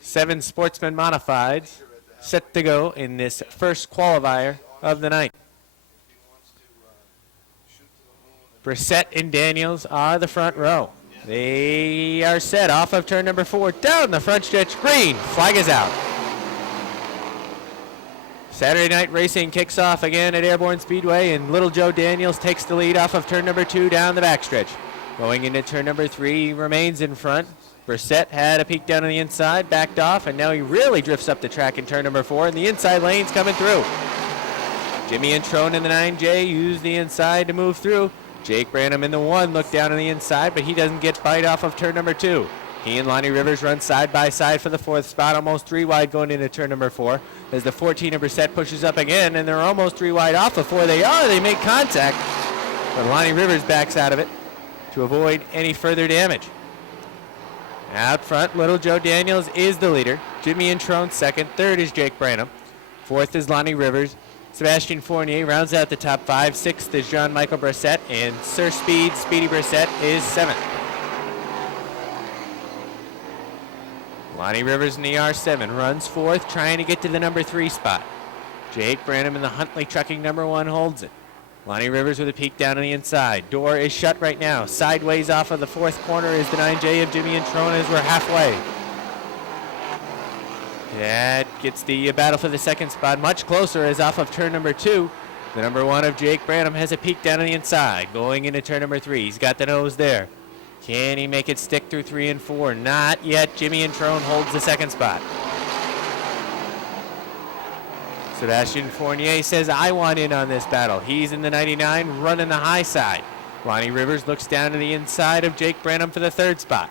7 sportsman modifieds set to go in this first qualifier of the night. Brissett and Daniels are the front row. They are set off of turn number 4. Down the front stretch. Green. Flag is out. Saturday night racing kicks off again at Airborne Speedway, and Little Joe Daniels takes the lead off of turn number 2 down the backstretch. Going into turn number 3, he remains in front. Brissett had a peek down on the inside, backed off, and now he really drifts up the track in turn number 4, and the inside lane's coming through. Jimmy and Trone in the 9J use the inside to move through. Jake Branham in the 1 look down on the inside, but he doesn't get bite off of turn number 2. He and Lonnie Rivers run side by side for the 4th spot, almost 3 wide going into turn number 4. As the 14 of Brissett pushes up again, and they're almost 3 wide off of 4. They make contact, but Lonnie Rivers backs out of it to avoid any further damage. Out front, Little Joe Daniels is the leader. Jimmy and Trone second. Third is Jake Branham. 4th is Lonnie Rivers. Sebastian Fournier rounds out the top 5. 6th is Jean-Michael Brissett, and Sir Speedy Brissett is 7th. Lonnie Rivers in the R7 runs 4th, trying to get to the number 3 spot. Jake Branham in the Huntley Trucking number 1 holds it. Lonnie Rivers with a peek down on the inside. Door is shut right now. Sideways off of the 4th corner is the 9J of Jimmy and Trone as we're halfway. That gets the battle for the 2nd spot much closer as off of turn number 2. The number 1 of Jake Branham has a peek down on the inside. Going into turn number 3. He's got the nose there. Can he make it stick through 3 and 4? Not yet. Jimmy and Trone holds the 2nd spot. Sebastian Fournier says, I want in on this battle. He's in the 99, running the high side. Lonnie Rivers looks down to the inside of Jake Branham for the 3rd spot.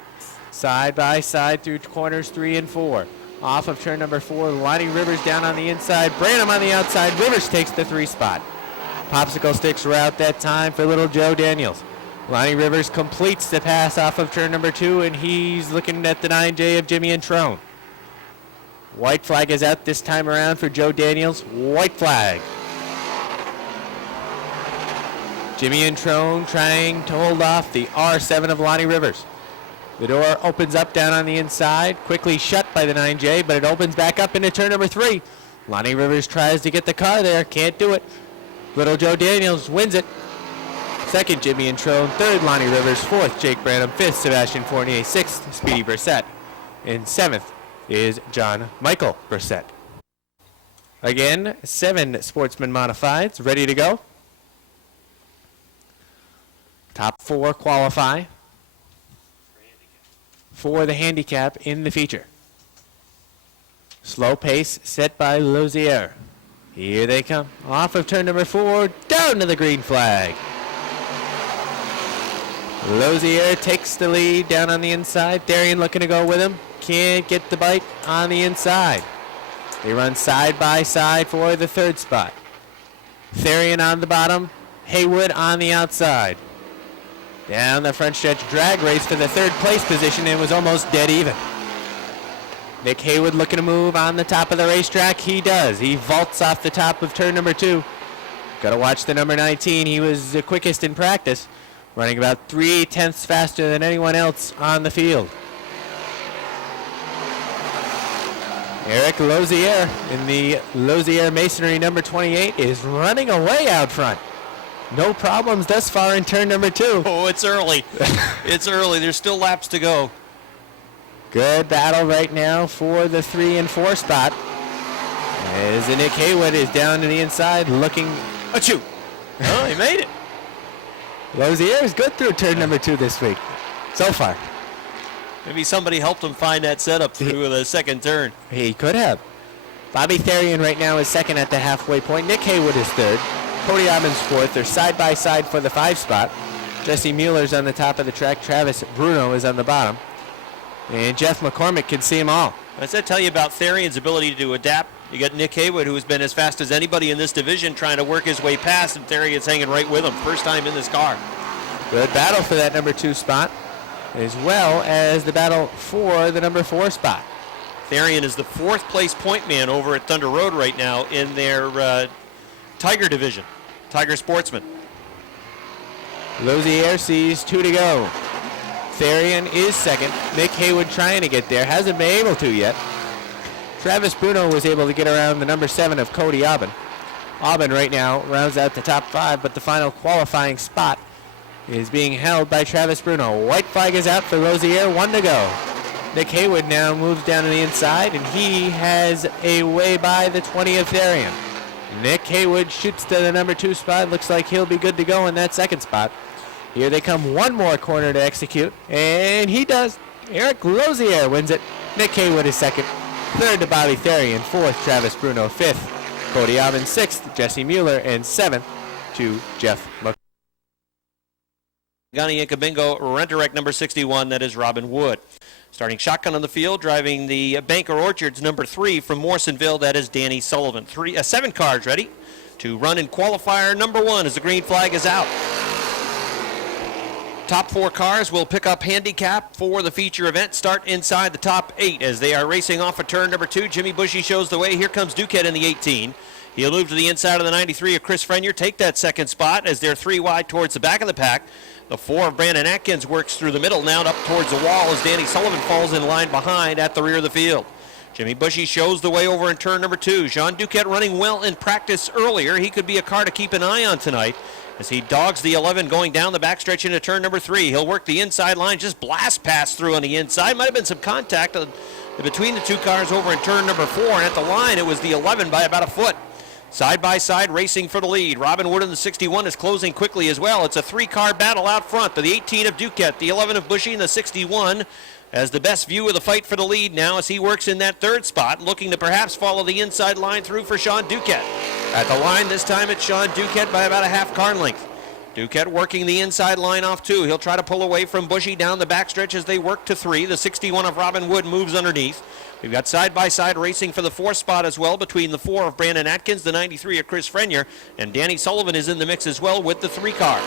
Side by side through corners 3 and 4. Off of turn number 4, Lonnie Rivers down on the inside. Branham on the outside. Rivers takes the 3 spot. Popsicle sticks route that time for Little Joe Daniels. Lonnie Rivers completes the pass off of turn number 2, and he's looking at the 9J of Jimmy and Trone. White flag is out this time around for Joe Daniels. White flag. Jimmy and Trone trying to hold off the R7 of Lonnie Rivers. The door opens up down on the inside, quickly shut by the 9J, but it opens back up into turn number 3. Lonnie Rivers tries to get the car there, can't do it. Little Joe Daniels wins it. 2nd, Jimmy and Trone. 3rd, Lonnie Rivers. 4th, Jake Branham. 5th, Sebastian Fournier. 6th, Speedy Brissett. And 7th is Jean-Michael Brissett. Again, 7 sportsman modifieds ready to go. Top 4 qualify for the handicap in the feature. Slow pace set by Lozier. Here they come. Off of turn number 4, down to the green flag. Lozier takes the lead down on the inside. Therian looking to go with him. Can't get the bite on the inside. They run side by side for the 3rd spot. Therian on the bottom. Haywood on the outside. Down the front stretch, drag race for the 3rd place position, and was almost dead even. Nick Haywood looking to move on the top of the racetrack. He does. He vaults off the top of turn number 2. Got to watch the number 19. He was the quickest in practice, running about 3/10 faster than anyone else on the field. Eric Lozier in the Lozier Masonry number 28 is running away out front. No problems thus far in turn number 2. Oh, it's early. It's early. There's still laps to go. Good battle right now for the 3 and 4 spot. As Nick Haywood is down to the inside looking. Achoo! Oh, he made it. Lozier is good through turn number 2 this week, so far. Maybe somebody helped him find that setup through the 2nd turn. He could have. Bobby Therian right now is 2nd at the halfway point. Nick Haywood is 3rd. Cody Obbins 4th. They're side by side for the 5 spot. Jesse Mueller's on the top of the track. Travis Bruno is on the bottom. And Jeff McCormick can see them all. Does that tell you about Therian's ability to adapt? You got Nick Haywood, who has been as fast as anybody in this division, trying to work his way past, and Therian's hanging right with him. First time in this car. Good battle for that number 2 spot, as well as the battle for the number 4 spot. Therian is the 4th place point man over at Thunder Road right now in their Tiger division, Tiger Sportsman. Lozier sees 2 to go. Therian is 2nd. Nick Haywood trying to get there. Hasn't been able to yet. Travis Bruno was able to get around the number 7 of Cody Aubin. Aubin right now rounds out the top 5, but the final qualifying spot is being held by Travis Bruno. White flag is out for Rosier, 1 to go. Nick Haywood now moves down to the inside, and he has a way by the 20th Therian. Nick Haywood shoots to the number 2 spot. Looks like he'll be good to go in that second spot. Here they come, one more corner to execute, and he does. Eric Rosier wins it. Nick Haywood is second. Third to Bobby Therian. Fourth, Travis Bruno. Fifth, Cody Aubin. Sixth, Jesse Mueller. And seventh to Jeff McCoy. Gani Inca Bingo, Renterek number 61, that is Robin Wood. Starting shotgun on the field, driving the Banker Orchards number 3 from Morrisonville, that is Danny Sullivan. 7 cars ready to run in qualifier number 1 as the green flag is out. Top 4 cars will pick up handicap for the feature event. Start inside the top 8 as they are racing off of turn number 2. Jimmy Bushy shows the way. Here comes Duquette in the 18. He'll move to the inside of the 93 of Chris Frenier, take that second spot as they're 3 wide towards the back of the pack. The 4 of Brandon Atkins works through the middle, now up towards the wall as Danny Sullivan falls in line behind at the rear of the field. Jimmy Bushy shows the way over in turn number 2. Jean Duquette running well in practice earlier. He could be a car to keep an eye on tonight as he dogs the 11 going down the backstretch into turn number 3. He'll work the inside line, just blast pass through on the inside. Might have been some contact between the 2 cars over in turn number 4, and at the line it was the 11 by about a foot. Side by side racing for the lead. Robin Wood in the 61 is closing quickly as well. It's a 3-car battle out front. The 18 of Duquette, the 11 of Bushy, and the 61 has the best view of the fight for the lead now as he works in that 3rd spot, looking to perhaps follow the inside line through for Sean Duquette. At the line this time it's Sean Duquette by about a half car length. Duquette working the inside line off 2. He'll try to pull away from Bushy down the backstretch as they work to 3. The 61 of Robin Wood moves underneath. We've got side-by-side racing for the 4th spot as well between the 4 of Brandon Atkins, the 93 of Chris Frenier, and Danny Sullivan is in the mix as well with the 3 car.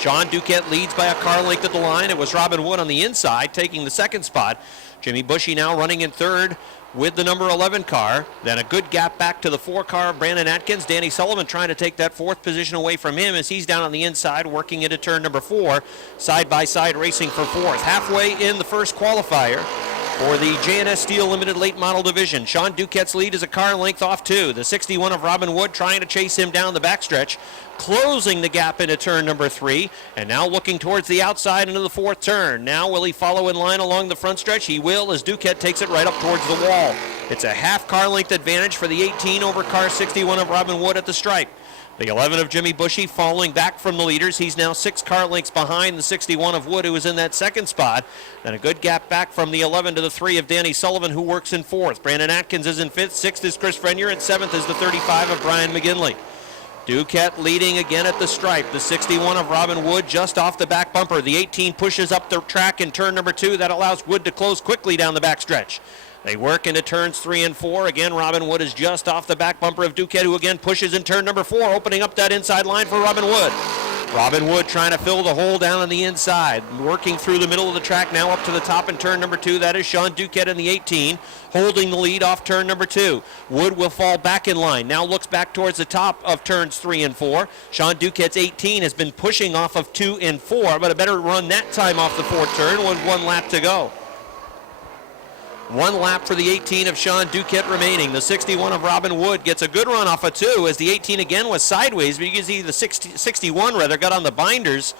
Sean Duquette leads by a car length at the line. It was Robin Wood on the inside taking the 2nd spot. Jimmy Bushy now running in 3rd with the number 11 car. Then a good gap back to the 4 car of Brandon Atkins. Danny Sullivan trying to take that 4th position away from him as he's down on the inside working into turn number 4. Side-by-side racing for 4th. Halfway in the first qualifier for the J&S Steel Limited Late Model Division. Sean Duquette's lead is a car length off 2. The 61 of Robin Wood trying to chase him down the backstretch, closing the gap into turn number 3, and now looking towards the outside into the 4th turn. Now will he follow in line along the front stretch? He will as Duquette takes it right up towards the wall. It's a half car length advantage for the 18 over car 61 of Robin Wood at the stripe. The 11 of Jimmy Bushy falling back from the leaders. He's now 6 car lengths behind the 61 of Wood, who is in that 2nd spot. Then a good gap back from the 11 to the 3 of Danny Sullivan, who works in 4th. Brandon Atkins is in 5th. 6th is Chris Frenier, and 7th is the 35 of Brian McGinley. Duquette leading again at the stripe. The 61 of Robin Wood just off the back bumper. The 18 pushes up the track in turn number 2. That allows Wood to close quickly down the backstretch. They work into turns 3 and 4. Again, Robin Wood is just off the back bumper of Duquette, who again pushes in turn number 4, opening up that inside line for Robin Wood. Robin Wood trying to fill the hole down on the inside, working through the middle of the track, now up to the top in turn number 2. That is Sean Duquette in the 18, holding the lead off turn number 2. Wood will fall back in line, now looks back towards the top of turns 3 and 4. Sean Duquette's 18 has been pushing off of 2 and 4, but a better run that time off the 4th turn with 1 lap to go. 1 lap for the 18 of Sean Duquette remaining. The 61 of Robin Wood gets a good run off of 2 as the 18 again was sideways, but you can see the 61 rather got on the binders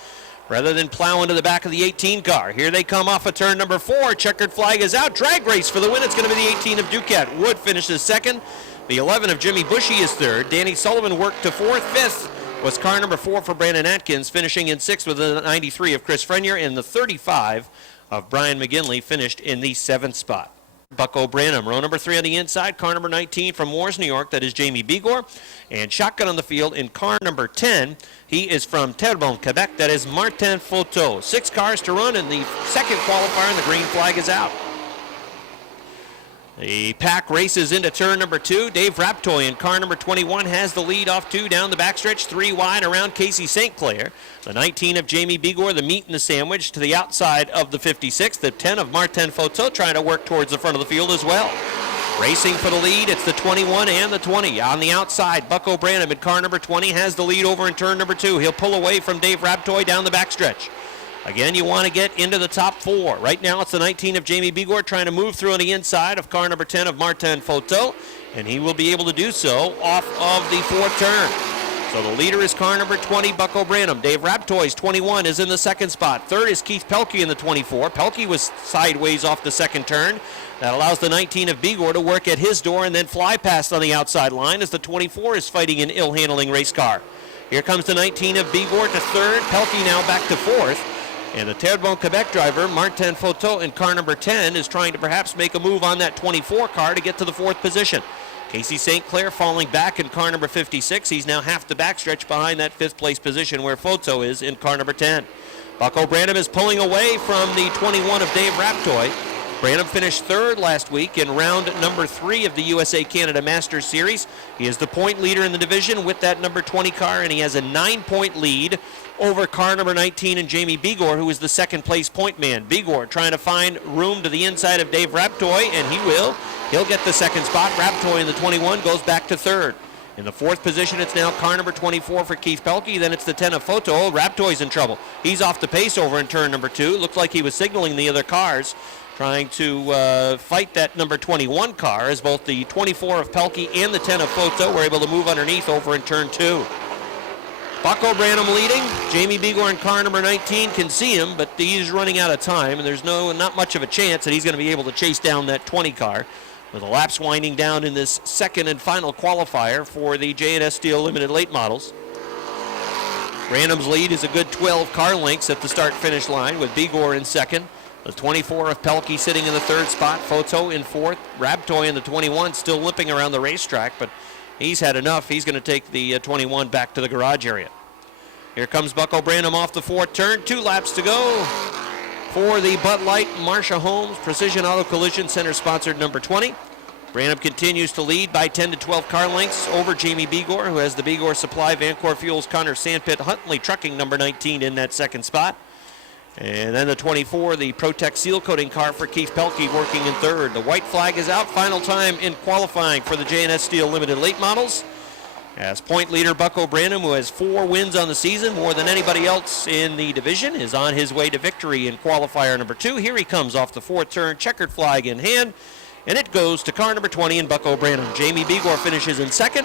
rather than plow into the back of the 18 car. Here they come off of turn number 4. Checkered flag is out. Drag race for the win. It's going to be the 18 of Duquette. Wood finishes 2nd. The 11 of Jimmy Bushy is 3rd. Danny Sullivan worked to 4th. 5th was car number 4 for Brandon Atkins, finishing in 6th with the 93 of Chris Frenier, and the 35 of Brian McGinley finished in the 7th spot. Bucko Branham, row number 3 on the inside, car number 19 from Moores, New York, that is Jamie Bigor. And shotgun on the field in car number 10, he is from Terrebonne, Quebec, that is Martin Photo. 6 cars to run in the 2nd qualifier, and the green flag is out. The pack races into turn number 2. Dave Raptoy in car number 21 has the lead off 2 down the backstretch, 3 wide around Casey St. Clair. The 19 of Jamie Bigor, the meat and the sandwich, to the outside of the 56. The 10 of Martin Photo trying to work towards the front of the field as well. Racing for the lead, it's the 21 and the 20. On the outside, Bucko Branham in car number 20 has the lead over in turn number 2. He'll pull away from Dave Raptoy down the backstretch. Again, you want to get into the top 4. Right now, it's the 19 of Jamie Bigor trying to move through on the inside of car number 10 of Martin Photo, and he will be able to do so off of the 4th turn. So the leader is car number 20, Bucko Branham. Dave Raptoy's 21 is in the 2nd spot. 3rd is Keith Pelkey in the 24. Pelkey was sideways off the 2nd turn. That allows the 19 of Bigor to work at his door and then fly past on the outside line as the 24 is fighting an ill-handling race car. Here comes the 19 of Bigor to 3rd. Pelkey now back to 4th. And the Terrebonne, Quebec driver, Martin Photo, in car number 10, is trying to perhaps make a move on that 24 car to get to the 4th position. Casey St. Clair falling back in car number 56. He's now half the backstretch behind that 5th place position where Photo is in car number 10. Bucko Branham is pulling away from the 21 of Dave Raptoy. Branham finished 3rd last week in round number 3 of the USA Canada Masters Series. He is the point leader in the division with that number 20 car, and he has a 9-point lead over car number 19 and Jamie Bigor, who is the 2nd place point man. Bigor trying to find room to the inside of Dave Raptoy, and he will. He'll get the 2nd spot. Raptoy in the 21 goes back to 3rd. In the 4th position, it's now car number 24 for Keith Pelkey. Then it's the 10 of Photo. Raptoy's in trouble. He's off the pace over in turn number 2. Looked like he was signaling the other cars, trying to fight that number 21 car, as both the 24 of Pelkey and the 10 of Photo were able to move underneath over in turn 2. Bucko Branham leading. Jamie Bigor in car number 19 can see him, but he's running out of time, and there's not much of a chance that he's going to be able to chase down that 20 car. With the laps winding down in this 2nd and final qualifier for the J&S Steel Limited Late Models. Branham's lead is a good 12 car lengths at the start-finish line, with Bigor in 2nd. The 24 of Pelkey sitting in the 3rd spot, Photo in 4th. Raptoy in the 21 still limping around the racetrack, but he's had enough. He's going to take the 21 back to the garage area. Here comes Bucko Branham off the 4th turn. 2 laps to go for the Bud Light Marcia Holmes Precision Auto Collision Center sponsored number 20. Branham continues to lead by 10 to 12 car lengths over Jamie Bigor, who has the Bigor Supply Vancor Fuels Connor Sandpit Huntley Trucking number 19 in that 2nd spot. And then the 24, the Protect Seal Coating car for Keith Pelkey working in 3rd. The white flag is out. Final time in qualifying for the J&S Steel Limited Late Models. As point leader, Bucko Branham, who has 4 wins on the season, more than anybody else in the division, is on his way to victory in qualifier number 2. Here he comes off the 4th turn, checkered flag in hand, and it goes to car number 20 in Bucko Branham. Jamie Bigor finishes in 2nd.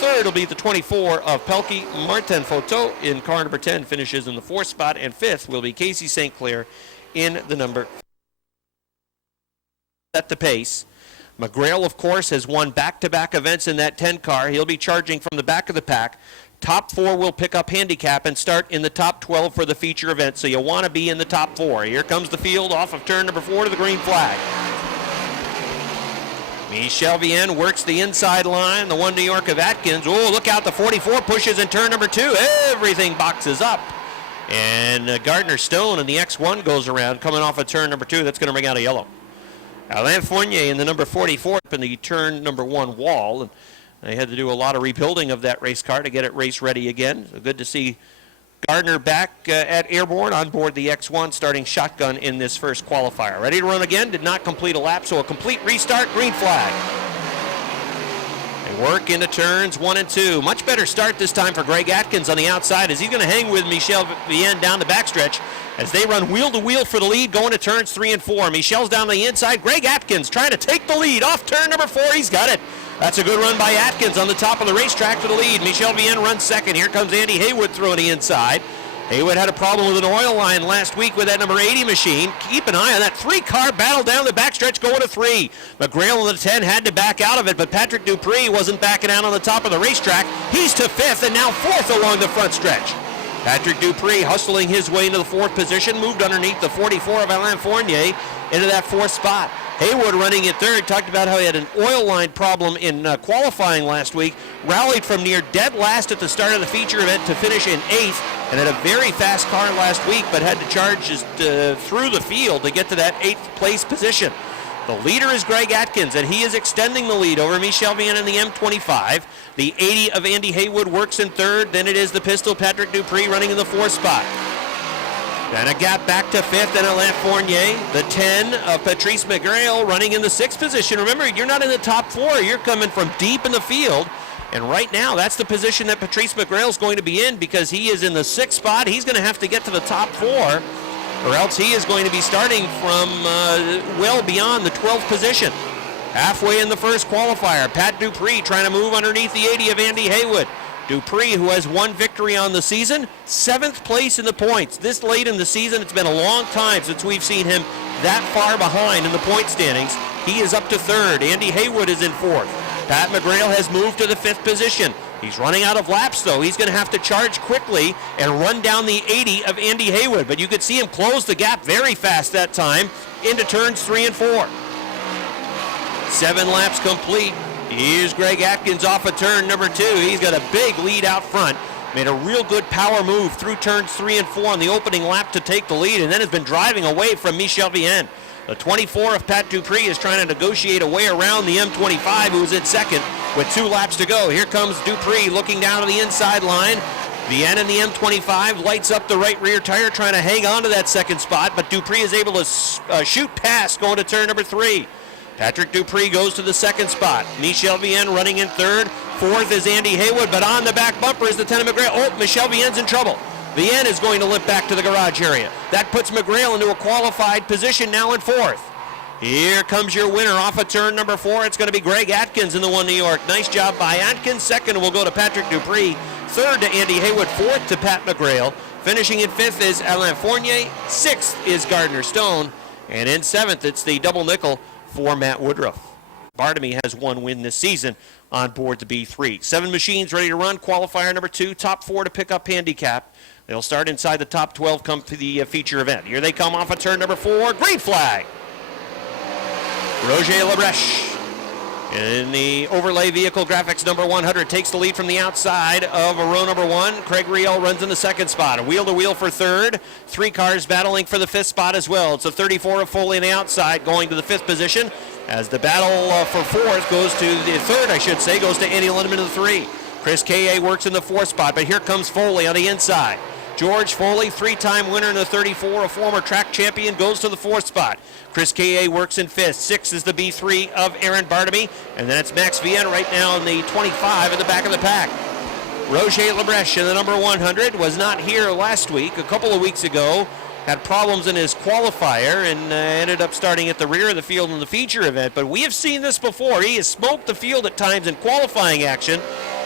3rd will be the 24 of Pelkey. Martin Photo in car number 10 finishes in the 4th spot, and 5th will be Casey St. Clair in the number. At the pace. McGrail, of course, has won back-to-back events in that 10 car. He'll be charging from the back of the pack. Top 4 will pick up handicap and start in the top 12 for the feature event, so you want to be in the top 4. Here comes the field off of turn number 4 to the green flag. Michel Vienne works the inside line, the 1 New York of Atkins. Oh, look out, the 44 pushes in turn number 2. Everything boxes up. And Gardner Stone in the X1 goes around, coming off of turn number 2. That's going to bring out a yellow. Alain Fournier in the number 44 up in the turn number 1 wall. And they had to do a lot of rebuilding of that race car to get it race ready again. So good to see Gardner back at Airborne on board the X1, starting shotgun in this first qualifier. Ready to run again, did not complete a lap, so a complete restart, green flag. They work into turns 1 and 2. Much better start this time for Greg Atkins on the outside, as he's going to hang with Michel Vienne down the backstretch as they run wheel to wheel for the lead going to turns 3 and 4. Michel's down the inside. Greg Atkins trying to take the lead off turn number 4. He's got it. That's a good run by Atkins on the top of the racetrack for the lead. Michel Vienne runs 2nd. Here comes Andy Haywood throwing the inside. Haywood had a problem with an oil line last week with that number 80 machine. Keep an eye on that 3-car battle down the backstretch going to 3. McGrail on the 10 had to back out of it, but Patrick Dupree wasn't backing out on the top of the racetrack. He's to 5th and now 4th along the front stretch. Patrick Dupree hustling his way into the 4th position, moved underneath the 44 of Alain Fournier into that 4th spot. Haywood running in 3rd, talked about how he had an oil line problem in qualifying last week, rallied from near dead last at the start of the feature event to finish in 8th, and had a very fast car last week, but had to charge just through the field to get to that 8th place position. The leader is Greg Atkins, and he is extending the lead over Michel Vienne in the M25. The 80 of Andy Haywood works in 3rd. Then it is the pistol Patrick Dupree running in the 4th spot. Then a gap back to 5th, and Alain Fournier. The 10 of Patrice McGrail running in the 6th position. Remember, you're not in the top 4. You're coming from deep in the field. And right now, that's the position that Patrice McGrail is going to be in, because he is in the 6th spot. He's going to have to get to the top 4 or else he is going to be starting from well beyond the 12th position. Halfway in the first qualifier, Pat Dupree trying to move underneath the 80 of Andy Haywood. Dupree, who has one victory on the season, 7th place in the points. This late in the season, it's been a long time since we've seen him that far behind in the point standings. He is up to 3rd. Andy Haywood is in 4th. Pat McGrail has moved to the 5th position. He's running out of laps, though. He's going to have to charge quickly and run down the 80 of Andy Haywood. But you could see him close the gap very fast that time into turns 3 and 4. 7 laps complete. Here's Greg Atkins off of turn number 2. He's got a big lead out front. Made a real good power move through turns 3 and 4 on the opening lap to take the lead, and then has been driving away from Michel Vienne. The 24 of Pat Dupree is trying to negotiate a way around the M25, who is in 2nd with 2 laps to go. Here comes Dupree looking down to the inside line. Vienne in the M25 lights up the right rear tire, trying to hang on to that 2nd spot, but Dupree is able to shoot past going to turn number 3. Patrick Dupree goes to the 2nd spot. Michel Vienne running in 3rd. 4th is Andy Haywood, but on the back bumper is Lieutenant McGrail. Oh, Michel Vienne's in trouble. Vienne is going to limp back to the garage area. That puts McGrail into a qualified position now in 4th. Here comes your winner off of turn number 4. It's going to be Greg Atkins in the 1 New York. Nice job by Atkins. 2nd will go to Patrick Dupree. 3rd to Andy Haywood. 4th to Pat McGrail. Finishing in 5th is Alain Fournier. 6th is Gardner Stone. And in 7th, it's the double nickel for Matt Woodruff. Bartamy has 1 win this season on board the B3. 7 machines ready to run. Qualifier number 2. Top 4 to pick up handicap. They'll start inside the top 12 come to the feature event. Here they come off of turn number 4. Green flag. Roger Lebreche in the overlay vehicle graphics number 100 takes the lead from the outside of row number 1. Craig Riel runs in the 2nd spot. A wheel to wheel for 3rd. 3 cars battling for the 5th spot as well. It's a 34 of Foley on the outside going to the 5th position as the battle for 4th goes to the 3rd, I should say, goes to Andy Lindemann in the 3. Chris K.A. works in the 4th spot, but here comes Foley on the inside. George Foley, 3-time winner in the 34, a former track champion, goes to the 4th spot. Chris K.A. works in 5th. 6th is the B3 of Aaron Bartamy. And then it's Max Vienne right now in the 25 at the back of the pack. Roger Lebreche in the number 100 was not here last week. A couple of weeks ago, had problems in his qualifier and ended up starting at the rear of the field in the feature event. But we have seen this before. He has smoked the field at times in qualifying action.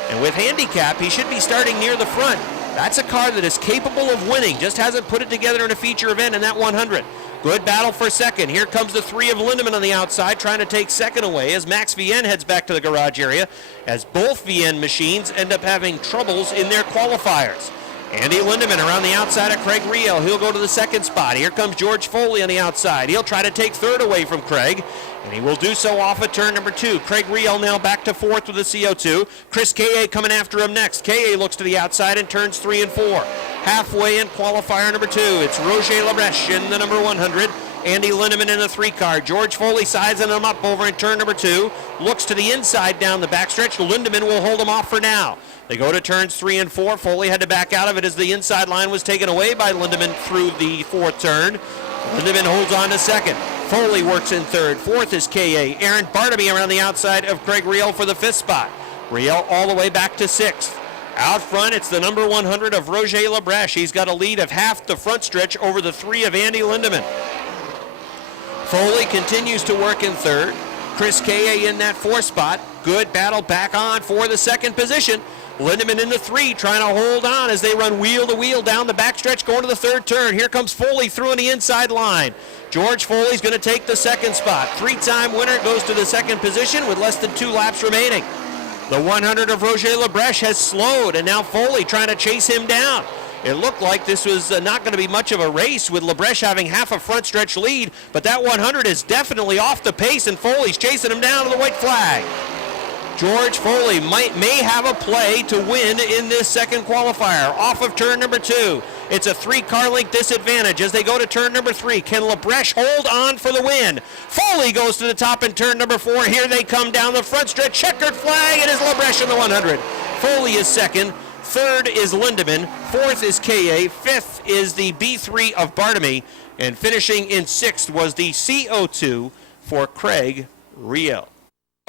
And with handicap, he should be starting near the front. That's a car that is capable of winning, just hasn't put it together in a feature event in that 100. Good battle for 2nd. Here comes the 3 of Lindemann on the outside, trying to take 2nd away as Max Vienne heads back to the garage area, as both Vienne machines end up having troubles in their qualifiers. Andy Lindemann around the outside of Craig Riel. He'll go to the 2nd spot. Here comes George Foley on the outside. He'll try to take 3rd away from Craig, and he will do so off of turn number 2. Craig Riel now back to 4th with the CO2. Chris K.A. coming after him next. K.A. looks to the outside in turns 3 and 4. Halfway in qualifier number 2. It's Roger Lebreche in the number 100. Andy Lindemann in the 3 car. George Foley sizing him up over in turn number 2. Looks to the inside down the backstretch. Lindemann will hold him off for now. They go to turns 3 and 4. Foley had to back out of it as the inside line was taken away by Lindemann through the 4th turn. Lindemann holds on to 2nd. Foley works in 3rd. 4th is K.A. Aaron Bartamy around the outside of Craig Riel for the 5th spot. Riel all the way back to 6th. Out front, it's the number 100 of Roger Lebreche. He's got a lead of half the front stretch over the 3 of Andy Lindemann. Foley continues to work in 3rd. Chris K.A. in that 4th spot. Good battle back on for the 2nd position. Lindemann in the 3 trying to hold on as they run wheel to wheel down the backstretch going to the 3rd turn. Here comes Foley through on the inside line. George Foley's going to take the 2nd spot. 3-time winner goes to the 2nd position with less than 2 laps remaining. The 100 of Roger Lebreche has slowed, and now Foley trying to chase him down. It looked like this was not going to be much of a race with Lebreche having half a front stretch lead, but that 100 is definitely off the pace, and Foley's chasing him down to the white flag. George Foley may have a play to win in this 2nd qualifier. Off of turn number 2. It's a 3-car length disadvantage as they go to turn number 3. Can Lebreche hold on for the win? Foley goes to the top in turn number 4. Here they come down the front stretch. Checkered flag. It is Lebreche in the 100. Foley is 2nd. 3rd is Lindemann. 4th is K.A. 5th is the B3 of Bartamy. And finishing in 6th was the CO2 for Craig Riel.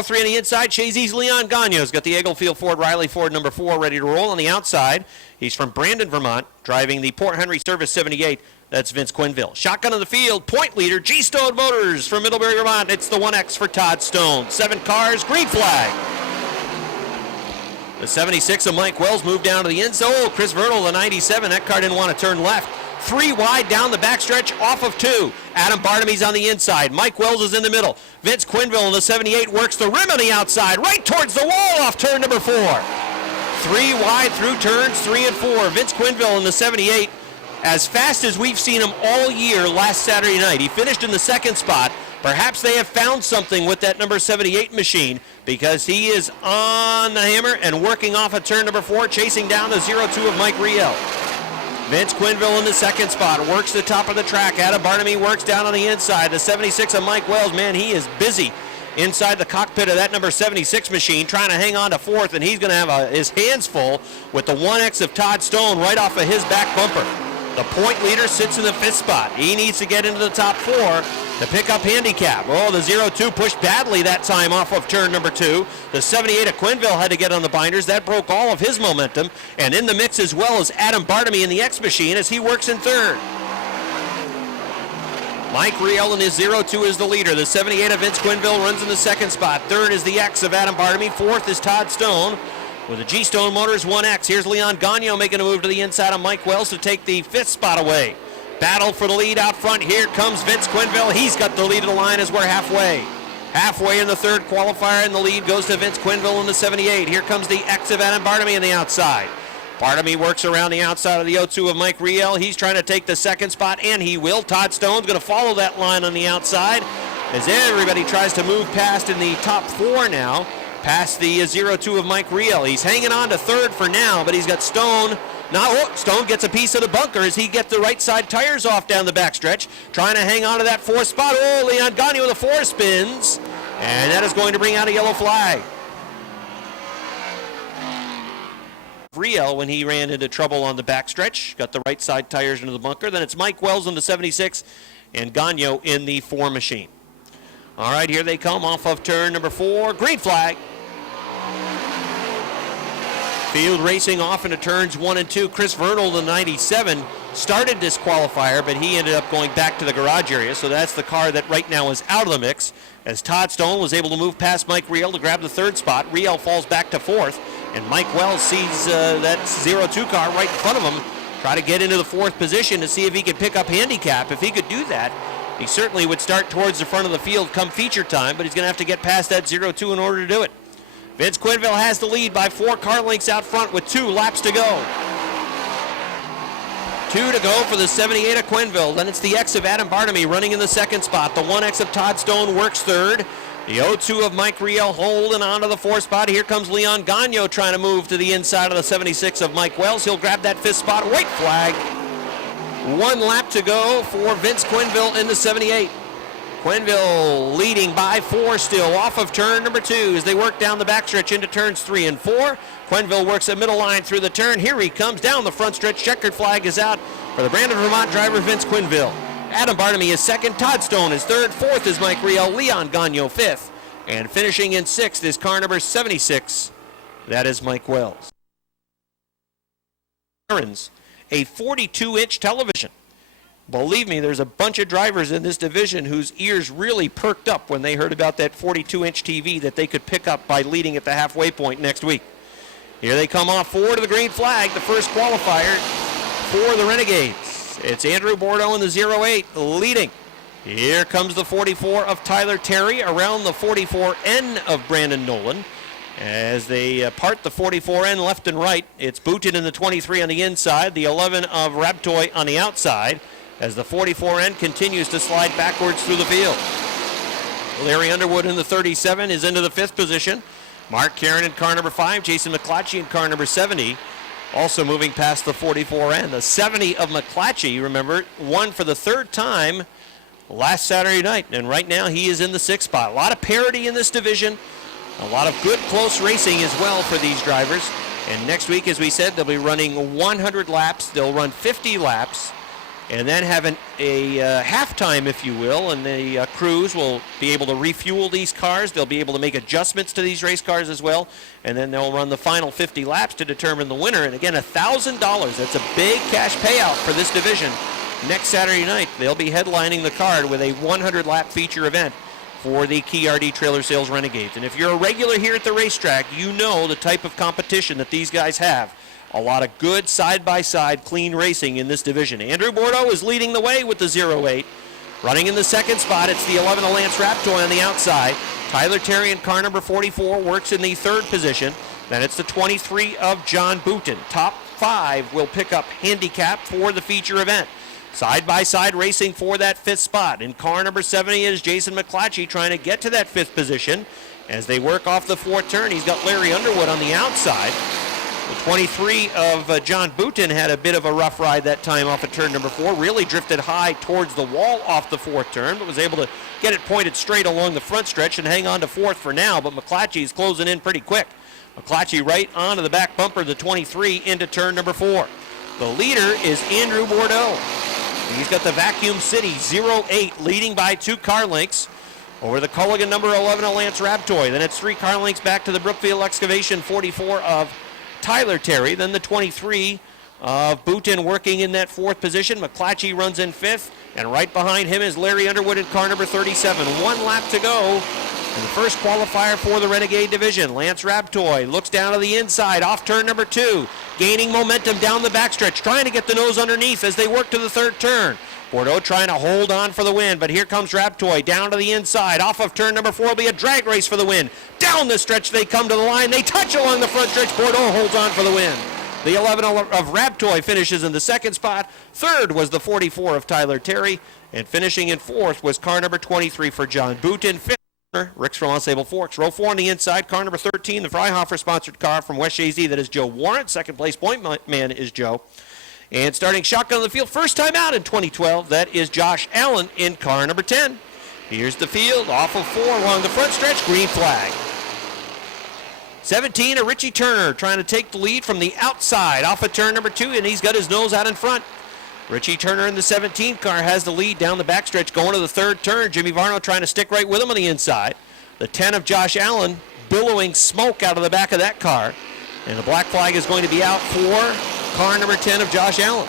3 on the inside. Chazy's Leon Gagno's got the Eaglefield Ford Riley Ford number 4 ready to roll on the outside. He's from Brandon, Vermont, driving the Port Henry Service 78. That's Vince Quinville. Shotgun of the field, point leader, G-Stone Motors from Middlebury, Vermont. It's the 1X for Todd Stone. 7 cars, green flag. The 76 of Mike Wells moved down to the end zone. Oh, Chris Vernal, the 97. That car didn't want to turn left. 3 wide down the backstretch, off of 2. Adam Barnamy's on the inside. Mike Wells is in the middle. Vince Quinville in the 78 works the rim on the outside, right towards the wall off turn number 4. 3 wide through turns 3 and 4. Vince Quinville in the 78, as fast as we've seen him all year last Saturday night. He finished in the 2nd spot. Perhaps they have found something with that number 78 machine, because he is on the hammer and working off of turn number 4, chasing down the 02 of Mike Riel. Vince Quinville in the 2nd spot, works the top of the track. Adam Barnamy works down on the inside. The 76 of Mike Wells, man, he is busy inside the cockpit of that number 76 machine, trying to hang on to 4th, and he's going to have his hands full with the 1X of Todd Stone right off of his back bumper. The point leader sits in the 5th spot. He needs to get into the top 4 to pick up handicap. Oh, the 02 pushed badly that time off of turn number 2. The 78 of Quinville had to get on the binders. That broke all of his momentum. And in the mix as well as Adam Barnamy in the X machine as he works in 3rd. Mike Riel in his 02 is the leader. The 78 of Vince Quinville runs in the 2nd spot. 3rd is the X of Adam Barnamy. 4th is Todd Stone. With the G-Stone Motors 1X, here's Leon Gagno making a move to the inside of Mike Wells to take the 5th spot away. Battle for the lead out front. Here comes Vince Quinville. He's got the lead of the line as we're halfway. Halfway in the 3rd qualifier, and the lead goes to Vince Quinville in the 78. Here comes the X of Adam Barnamy on the outside. Barnamy works around the outside of the 02 of Mike Riel. He's trying to take the 2nd spot, and he will. Todd Stone's going to follow that line on the outside as everybody tries to move past in the top 4 now. Past the 02 of Mike Riel. He's hanging on to 3rd for now, but he's got Stone. Now, Stone gets a piece of the bunker as he gets the right side tires off down the backstretch, trying to hang on to that 4th spot. Oh, Leon Gagno with a 4 spins, and that is going to bring out a yellow flag. Riel, when he ran into trouble on the backstretch, got the right side tires into the bunker. Then it's Mike Wells in the 76 and Gagno in the 4 machine. All right, here they come off of turn number 4. Green flag. Field racing off into turns 1 and 2. Chris Vernal, the 97, started this qualifier, but he ended up going back to the garage area, so that's the car that right now is out of the mix, as Todd Stone was able to move past Mike Riel to grab the 3rd spot. Riel falls back to 4th, and Mike Wells sees that 02 car right in front of him, try to get into the 4th position to see if he could pick up handicap. If he could do that, he certainly would start towards the front of the field come feature time, but he's going to have to get past that 02 in order to do it. Vince Quinville has the lead by 4 car lengths out front with 2 laps to go. 2 to go for the 78 of Quinville. Then it's the X of Adam Barnamy running in the 2nd spot. The 1X of Todd Stone works 3rd. The 02 of Mike Riel holding on to the 4th spot. Here comes Leon Gagno trying to move to the inside of the 76 of Mike Wells. He'll grab that 5th spot. White flag. 1 lap to go for Vince Quinville in the 78. Quinville leading by 4 still off of turn number 2 as they work down the backstretch into turns 3 and 4. Quinville works a middle line through the turn. Here he comes down the front stretch. Checkered flag is out for the Brandon, Vermont driver Vince Quinville. Adam Barnamy is 2nd. Todd Stone is 3rd. 4th is Mike Riel. Leon Gagno 5th. And finishing in 6th is car number 76. That is Mike Wells. A 42-inch television. Believe me, there's a bunch of drivers in this division whose ears really perked up when they heard about that 42-inch TV that they could pick up by leading at the halfway point next week. Here they come off 4 to the green flag, the first qualifier for the Renegades. It's Andrew Bordeaux in the 08 leading. Here comes the 44 of Tyler Terry around the 44N of Brandon Nolan. As they part the 44N left and right, it's Booted in the 23 on the inside, the 11 of Rabtoy on the outside, as the 44N continues to slide backwards through the field. Larry Underwood in the 37 is into the 5th position. Mark Karen in car number 5, Jason McClatchy in car number 70, also moving past the 44N. The 70 of McClatchy, remember, won for the 3rd time last Saturday night, and right now he is in the 6th spot. A lot of parity in this division, a lot of good close racing as well for these drivers. And next week, as we said, they'll be running 100 laps. They'll run 50 laps. and then have a halftime, if you will, and the crews will be able to refuel these cars. They'll be able to make adjustments to these race cars as well, and then they'll run the final 50 laps to determine the winner. And again, $1,000. That's a big cash payout for this division. Next Saturday night, they'll be headlining the card with a 100-lap feature event for the Key RD Trailer Sales Renegades. And if you're a regular here at the racetrack, you know the type of competition that these guys have. A lot of good side-by-side clean racing in this division. Andrew Bordeaux is leading the way with the 08. Running in the second spot, it's the 11 of Lance Raptoy on the outside. Tyler Terry in car number 44 works in the third position. Then it's the 23 of John Booten. Top 5 will pick up handicap for the feature event. Side-by-side racing for that 5th spot. In car number 70 is Jason McClatchy trying to get to that 5th position. As they work off the 4th turn, he's got Larry Underwood on the outside. The 23 of John Booten had a bit of a rough ride that time off of turn number 4. Really drifted high towards the wall off the 4th turn, but was able to get it pointed straight along the front stretch and hang on to 4th for now. But McClatchy's closing in pretty quick. McClatchy right onto the back bumper, the 23 into turn number 4. The leader is Andrew Bordeaux. He's got the Vacuum City 08 leading by 2 car lengths over the Culligan number 11 of Lance Raptoy. Then it's 3 car lengths back to the Brookfield Excavation 44 of Tyler Terry. Then the 23 of Booten working in that 4th position. McClatchy runs in 5th, and right behind him is Larry Underwood in car number 37. 1 lap to go in the first qualifier for the Renegade Division. Lance Raptoy looks down to the inside off turn number 2, gaining momentum down the backstretch, trying to get the nose underneath as they work to the 3rd turn. Bordeaux trying to hold on for the win, but here comes Raptoy down to the inside. Off of turn number 4 will be a drag race for the win. Down the stretch they come to the line. They touch along the front stretch. Bordeaux holds on for the win. The 11 of Raptoy finishes in the 2nd spot. 3rd was the 44 of Tyler Terry, and finishing in 4th was car number 23 for John Booten. Rick's from Sable Forks. Row 4 on the inside, car number 13, the Freihofer-sponsored car from West Shazy. That is Joe Warren. 2nd place point man is Joe. And starting shotgun on the field, first time out in 2012, that is Josh Allen in car number 10. Here's the field, off of 4 along the front stretch, green flag. 17 of Richie Turner trying to take the lead from the outside off of turn number 2, and he's got his nose out in front. Richie Turner in the 17 car has the lead down the backstretch going to the 3rd turn. Jimmy Varno trying to stick right with him on the inside. The 10 of Josh Allen billowing smoke out of the back of that car. And the black flag is going to be out for car number 10 of Josh Allen.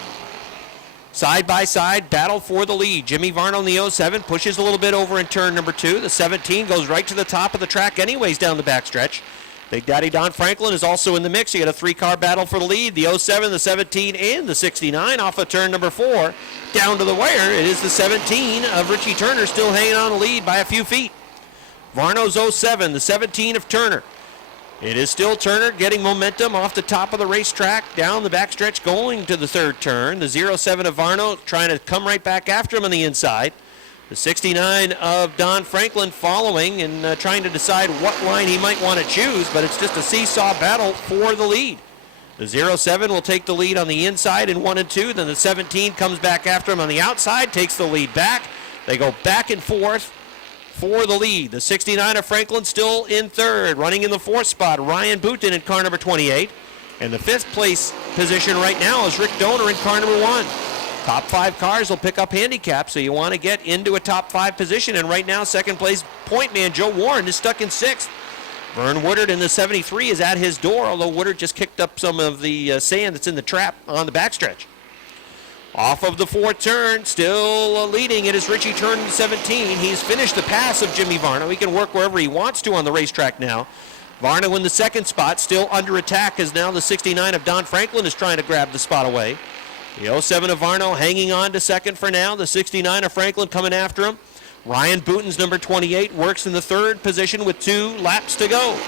Side-by-side battle for the lead. Jimmy Varno in the 07 pushes a little bit over in turn number 2. The 17 goes right to the top of the track anyways down the backstretch. Big Daddy Don Franklin is also in the mix. You got a 3-car battle for the lead. The 07, the 17, and the 69 off of turn number 4. Down to the wire, it is the 17 of Richie Turner still hanging on the lead by a few feet. Varno's 07, the 17 of Turner. It is still Turner getting momentum off the top of the racetrack, down the backstretch going to the 3rd turn. The 07 of Varno trying to come right back after him on the inside. The 69 of Don Franklin following and trying to decide what line he might want to choose, but it's just a seesaw battle for the lead. The 07 will take the lead on the inside in 1 and 2. Then the 17 comes back after him on the outside, takes the lead back. They go back and forth for the lead. The 69 of Franklin still in 3rd. Running in the 4th spot, Ryan Booten in car number 28. And the 5th place position right now is Rick Donor in car number 1. Top 5 cars will pick up handicap, so you want to get into a top 5 position. And right now, 2nd place point man Joe Warren is stuck in 6th. Vern Woodard in the 73 is at his door, although Woodard just kicked up some of the sand that's in the trap on the backstretch. Off of the 4th turn, still leading, it is Richie Turner in 17. He's finished the pass of Jimmy Varno. He can work wherever he wants to on the racetrack now. Varno in the 2nd spot, still under attack, as now the 69 of Don Franklin is trying to grab the spot away. The 07 of Varno hanging on to 2nd for now. The 69 of Franklin coming after him. Ryan Booten's number 28 works in the 3rd position with 2 laps to go.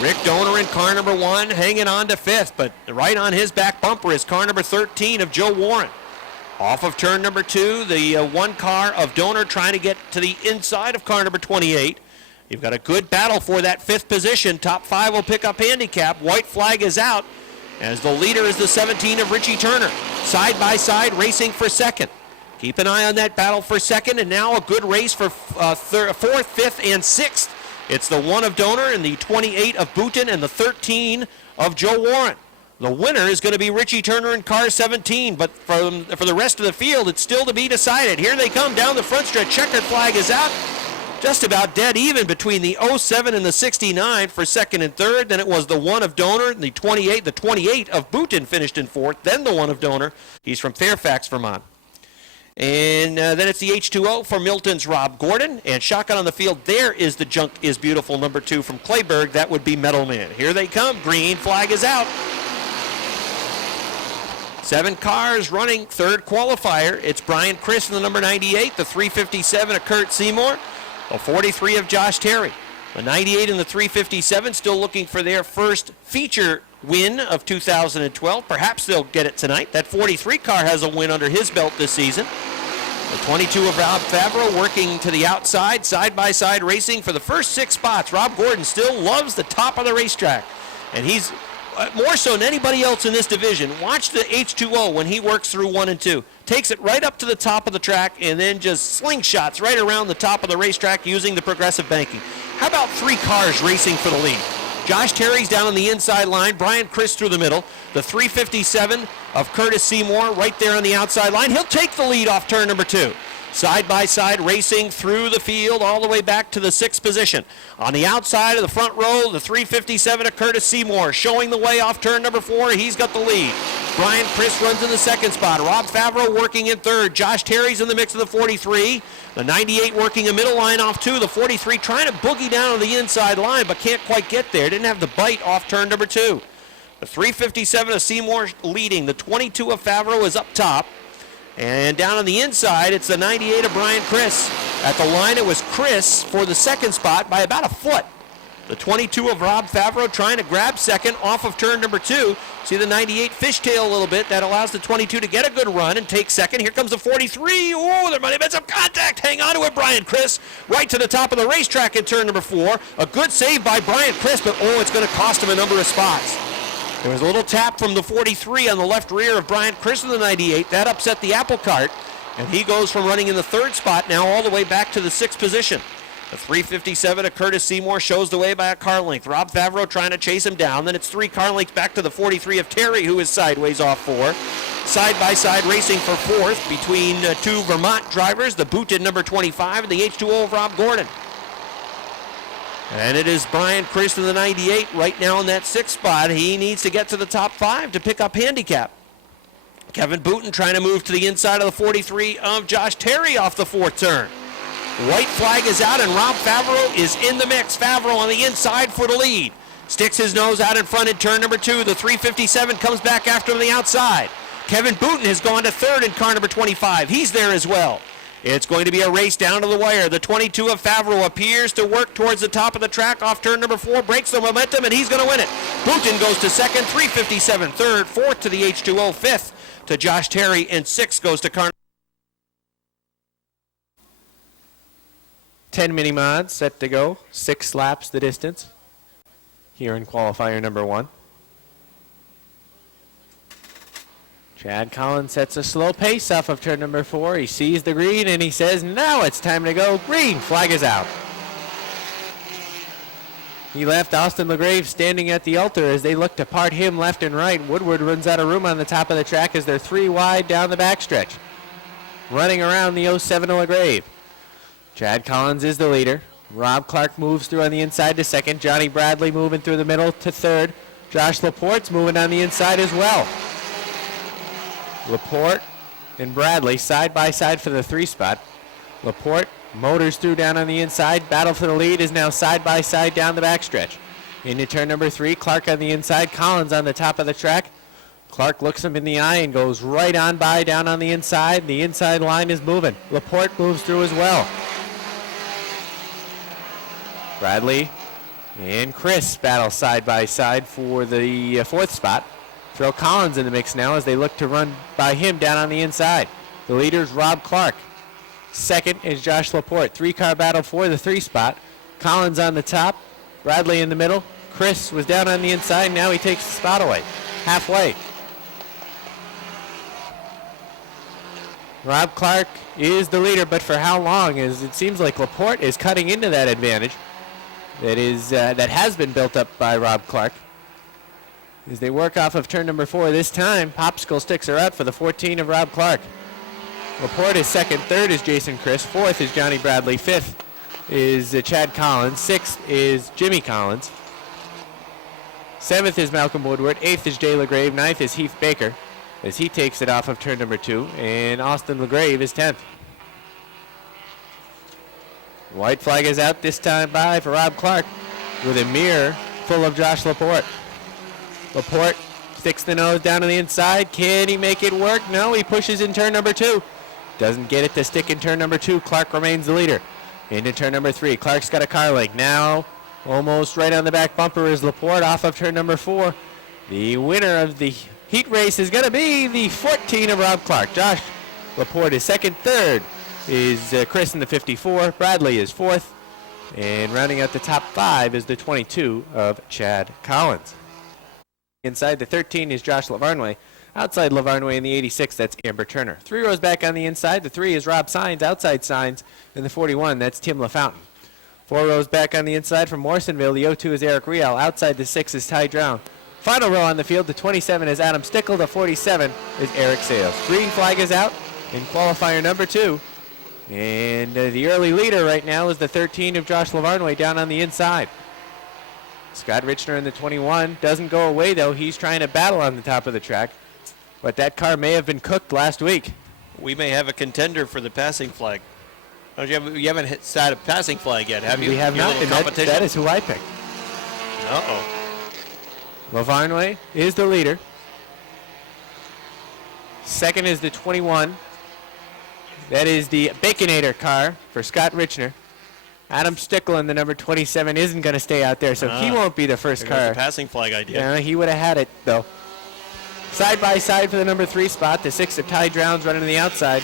Rick Donor in car number 1 hanging on to 5th, but right on his back bumper is car number 13 of Joe Warren. Off of turn number 2, the 1 car of Donor trying to get to the inside of car number 28. You've got a good battle for that 5th position. Top 5 will pick up handicap. White flag is out, as the leader is the 17 of Richie Turner. Side by side racing for 2nd. Keep an eye on that battle for 2nd, and now a good race for 4th, 5th, and 6th. It's the 1 of Donor and the 28 of Booten and the 13 of Joe Warren. The winner is going to be Richie Turner in car 17, but for the rest of the field, it's still to be decided. Here they come down the front stretch. Checkered flag is out. Just about dead even between the 07 and the 69 for second and third. Then it was the 1 of Donor, the 28. The 28 of Booten finished in fourth. Then the 1 of Donor. He's from Fairfax, Vermont. And then it's the H2O for Milton's Rob Gordon. And shotgun on the field, there is the Junk is Beautiful number 2 from Clayburgh. That would be Metal Man. Here they come. Green flag is out. 7 cars running third qualifier. It's Brian Chris in the number 98, the 357 of Kurt Seymour, the 43 of Josh Terry. The 98 and the 357 still looking for their first feature win of 2012. Perhaps they'll get it tonight. That 43 car has a win under his belt this season. The 22 of Rob Favreau working to the outside, side-by-side racing for the first 6 spots. Rob Gordon still loves the top of the racetrack, and he's more so than anybody else in this division. Watch the H2O when he works through 1 and 2. Takes it right up to the top of the track and then just slingshots right around the top of the racetrack using the progressive banking. How about 3 cars racing for the lead? Josh Terry's down on the inside line. Brian Chris through the middle. The 357 of Curtis Seymour right there on the outside line. He'll take the lead off turn number 2. Side-by-side racing through the field all the way back to the 6th position. On the outside of the front row, the 357 of Curtis Seymour showing the way off turn number 4. He's got the lead. Brian Chris runs in the 2nd spot. Rob Favreau working in 3rd. Josh Terry's in the mix of the 43. The 98 working a middle line off 2. The 43 trying to boogie down on the inside line but can't quite get there. Didn't have the bite off turn number 2. The 357 of Seymour leading. The 22 of Favreau is up top. And down on the inside, it's the 98 of Brian Chris. At the line, it was Chris for the 2nd spot by about a foot. The 22 of Rob Favreau trying to grab 2nd off of turn number 2. See the 98 fishtail a little bit. That allows the 22 to get a good run and take 2nd. Here comes the 43. Oh, there might have been some contact. Hang on to it, Brian Chris. Right to the top of the racetrack in turn number 4. A good save by Brian Chris, but it's going to cost him a number of spots. There was a little tap from the 43 on the left rear of Brian Chris in the 98. That upset the apple cart, and he goes from running in the 3rd spot now all the way back to the 6th position. The 357 of Curtis Seymour shows the way by a car length. Rob Favreau trying to chase him down. Then it's 3 car lengths back to the 43 of Terry, who is sideways off 4. Side-by-side racing for 4th between 2 Vermont drivers, the Booted number 25 and the H2O of Rob Gordon. And it is Brian Chris in the 98 right now in that 6th spot. He needs to get to the top 5 to pick up handicap. Kevin Booten trying to move to the inside of the 43 of Josh Terry off the 4th turn. White flag is out and Rob Favreau is in the mix. Favreau on the inside for the lead. Sticks his nose out in front in turn number 2. The 357 comes back after him on the outside. Kevin Booten has gone to 3rd in car number 25. He's there as well. It's going to be a race down to the wire. The 22 of Favreau appears to work towards the top of the track off turn number 4, breaks the momentum, and he's going to win it. Booten goes to 2nd, 357 3rd, 4th to the H2O, 5th to Josh Terry, and 6th goes to Carter. 10 mini mods set to go, 6 laps the distance here in qualifier number 1. Chad Collins sets a slow pace off of turn number 4. He sees the green and he says, now it's time to go. Green flag is out. He left Austin LaGrave standing at the altar as they look to part him left and right. Woodward runs out of room on the top of the track as they're 3 wide down the backstretch. Running around the 07 of LaGrave. Chad Collins is the leader. Rob Clark moves through on the inside to 2nd. Johnny Bradley moving through the middle to 3rd. Josh Laporte's moving on the inside as well. Laporte and Bradley side by side for the 3 spot. Laporte motors through down on the inside. Battle for the lead is now side by side down the backstretch. Into turn number 3, Clark on the inside, Collins on the top of the track. Clark looks him in the eye and goes right on by down on the inside. The inside line is moving. Laporte moves through as well. Bradley and Chris battle side by side for the 4th spot. Throw Collins in the mix now as they look to run by him down on the inside. The leader's Rob Clark. 2nd is Josh Laporte. 3-car battle for the 3 spot. Collins on the top. Bradley in the middle. Chris was down on the inside. Now he takes the spot away. Halfway. Rob Clark is the leader, but for how long? As it seems like Laporte is cutting into that advantage that has been built up by Rob Clark. as they work off of turn number 4. This time, popsicle sticks are out for the 14 of Rob Clark. Laporte is second. Third is Jason Chris. Fourth is Johnny Bradley. Fifth is Chad Collins. Sixth is Jimmy Collins. Seventh is Malcolm Woodward. Eighth is Jay LaGrave. Ninth is Heath Baker as he takes it off of turn number 2. And Austin LaGrave is 10th. White flag is out this time by for Rob Clark with a mirror full of Josh Laporte. Laporte sticks the nose down on the inside. Can he make it work? No, he pushes in turn number 2. Doesn't get it to stick in turn number 2. Clark remains the leader. Into turn number 3. Clark's got a car link. Now, almost right on the back bumper is Laporte off of turn number 4. The winner of the heat race is going to be the 14 of Rob Clark. Josh Laporte is second. Third is Chris in the 54. Bradley is fourth. And rounding out the top 5 is the 22 of Chad Collins. Inside the 13 is Josh Lavarnway. Outside Lavarnway in the 86, that's Amber Turner. 3 rows back on the inside. The 3 is Rob Signs. Outside Signs in the 41, that's Tim LaFountain. 4 rows back on the inside from Morrisonville. The 02 is Eric Riel. Outside the 6 is Ty Drown. Final row on the field. The 27 is Adam Stickle. The 47 is Eric Sales. Green flag is out in qualifier number 2. And the early leader right now is the 13 of Josh Lavarnway down on the inside. Scott Richner in the 21 doesn't go away, though. He's trying to battle on the top of the track. But that car may have been cooked last week. We may have a contender for the passing flag. You haven't hit side a passing flag yet, have you? We have not, and that is who I picked. Uh-oh. Lavarnway is the leader. Second is the 21. That is the Baconator car for Scott Richner. Adam Stickle in the number 27 isn't going to stay out there, so he won't be the first car. The passing flag idea. Yeah, he would have had it, though. Side by side for the number 3 spot, the 6 of Ty Drowns running to the outside.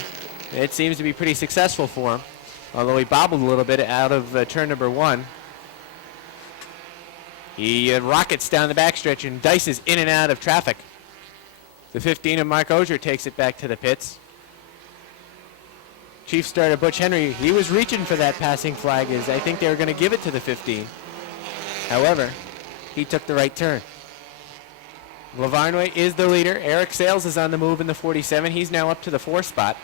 It seems to be pretty successful for him, although he bobbled a little bit out of turn number 1. He rockets down the backstretch and dices in and out of traffic. The 15 of Mark Ogier takes it back to the pits. Chief starter Butch Henry, he was reaching for that passing flag, as I think they were going to give it to the 15. However, he took the right turn. Lavarnway is the leader. Eric Sales is on the move in the 47. He's now up to the 4 spot.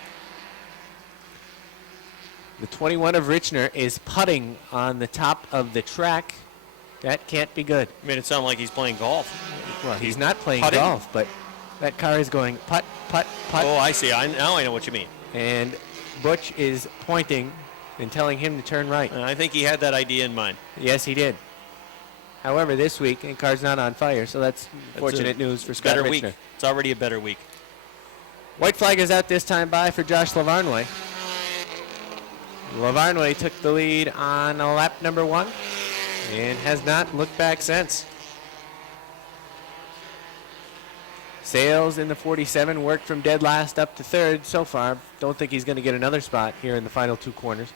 The 21 of Richner is putting on the top of the track. That can't be good. Made it sound like he's playing golf. Well, he's not playing putting golf, but that car is going putt, putt, putt. Oh, I see. Now I know what you mean. And Butch is pointing and telling him to turn right. I think he had that idea in mind. Yes, he did. However, this week, the car's not on fire, so that's fortunate news for Scott Richner. Week. It's already a better week. White flag is out this time by for Josh Lavarnway. Lavarnway took the lead on lap number 1 and has not looked back since. Sales in the 47 worked from dead last up to 3rd so far. Don't think he's going to get another spot here in the final 2 corners.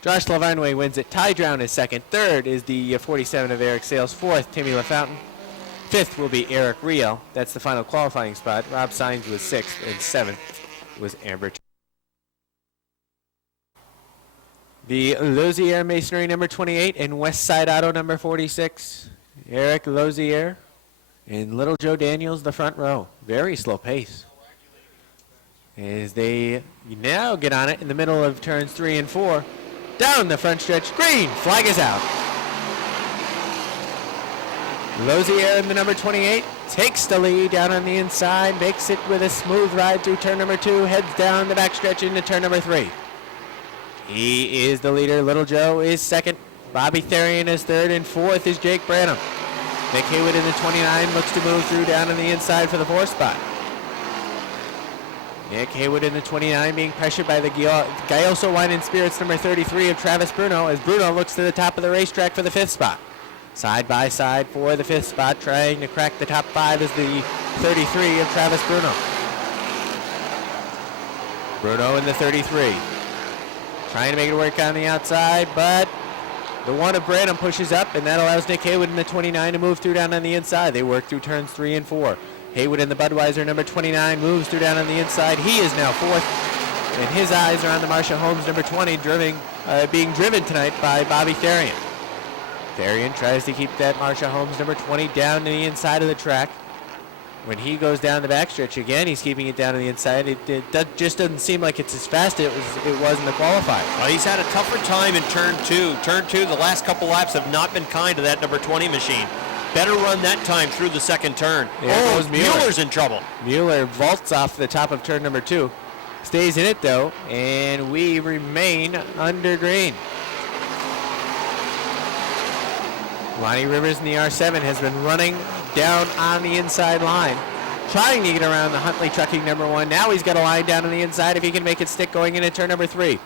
Josh Lavarnway wins it. Ty Drown is 2nd. 3rd is the 47 of Eric Sales. 4th, Timmy LaFountain. 5th will be Eric Riel. That's the final qualifying spot. Rob Signs was 6th, and 7th was Amber. The Lozier Masonry number 28 and West Side Auto number 46. Eric Lozier and Little Joe Daniels the front row. Very slow pace. As they now get on it in the middle of turns 3 and 4. Down the front stretch. Green flag is out. Lozier in the number 28 takes the lead down on the inside, makes it with a smooth ride through turn number 2, heads down the backstretch into turn number 3. He is the leader. Little Joe is 2nd. Bobby Therian is 3rd, and 4th is Jake Branham. Nick Haywood in the 29 looks to move through down on the inside for the 4th spot. Nick Haywood in the 29 being pressured by the Gaioso Wine and Spirits number 33 of Travis Bruno, as Bruno looks to the top of the racetrack for the 5th spot. Side by side for the 5th spot, trying to crack the top 5 is the 33 of Travis Bruno. Bruno in the 33. Trying to make it work on the outside, but the 1 of Branham pushes up, and that allows Nick Haywood in the 29 to move through down on the inside. They work through turns 3 and 4. Haywood in the Budweiser number 29 moves through down on the inside. He is now 4th, and his eyes are on the Marcia Holmes number 20 being driven tonight by Bobby Therian. Therian tries to keep that Marcia Holmes number 20 down to the inside of the track. when he goes down the backstretch again, he's keeping it down to the inside. It just doesn't seem like it's as fast as it was in the qualifying. Well, he's had a tougher time in turn two. Turn two, the last couple laps have not been kind to that number 20 machine. Better run that time through the second turn. Mueller's in trouble. Mueller vaults off the top of turn number 2. Stays in it though, and we remain under green. Lonnie Rivers in the R7 has been running down on the inside line, trying to get around the Huntley Trucking number 1. Now he's got a line down on the inside if he can make it stick going into turn number 3.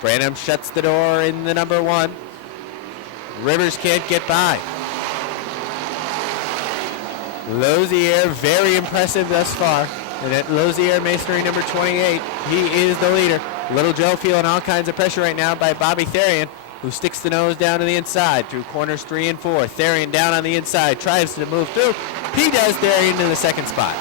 Branham shuts the door in the number 1. Rivers can't get by. Lozier, very impressive thus far. And at Lozier Masonry number 28, he is the leader. Little Joe feeling all kinds of pressure right now by Bobby Therian, who sticks the nose down to the inside through corners 3 and 4. Therian down on the inside, tries to move through. He does. Therian in the second spot.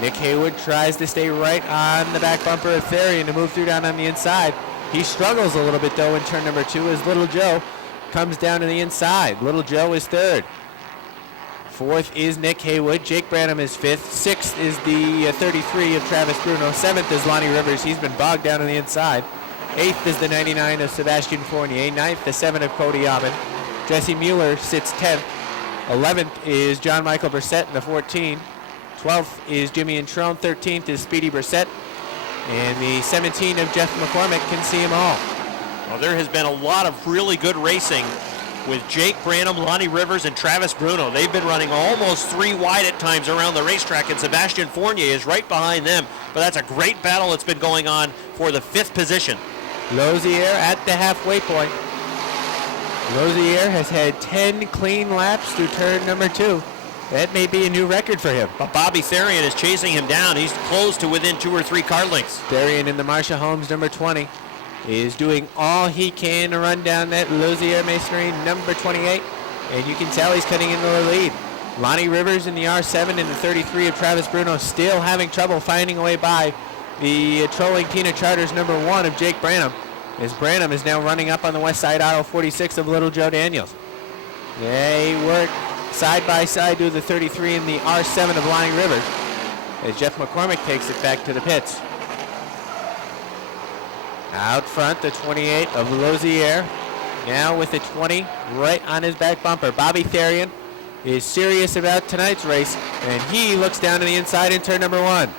Nick Haywood tries to stay right on the back bumper of Therian to move through down on the inside. He struggles a little bit though in turn number 2 as Little Joe comes down to the inside. Little Joe is third. Fourth is Nick Haywood. Jake Branham is fifth. Sixth is the 33 of Travis Bruno. Seventh is Lonnie Rivers. He's been bogged down on the inside. Eighth is the 99 of Sebastian Fournier. Ninth, the 7 of Cody Aubin. Jesse Mueller sits 10th. 11th is John Michael Brissett in the 14. 12th is Jimmy Introne. 13th is Speedy Brissett. And the 17 of Jeff McCormick can see them all. Well, there has been a lot of really good racing with Jake Branham, Lonnie Rivers, and Travis Bruno. They've been running almost 3 wide at times around the racetrack, and Sebastian Fournier is right behind them. But that's a great battle that's been going on for the 5th position. Lozier at the halfway point. Lozier has had 10 clean laps through turn number 2. That may be a new record for him. But Bobby Therian is chasing him down. He's close to within 2 or 3 car lengths. Therian in the Marcia Holmes number 20 is doing all he can to run down that Lozier Masonry number 28, and you can tell he's cutting into the lead. Lonnie Rivers in the R7 and the 33 of Travis Bruno still having trouble finding a way by the Trolling Peanut Charters number 1 of Jake Branham, as Branham is now running up on the west side aisle 46 of Little Joe Daniels. They work side by side to the 33 and the R7 of Lonnie Rivers as Jeff McCormick takes it back to the pits. Out front, the 28 of Lozier, now with the 20 right on his back bumper. Bobby Therian is serious about tonight's race, and he looks down to the inside in turn number 1.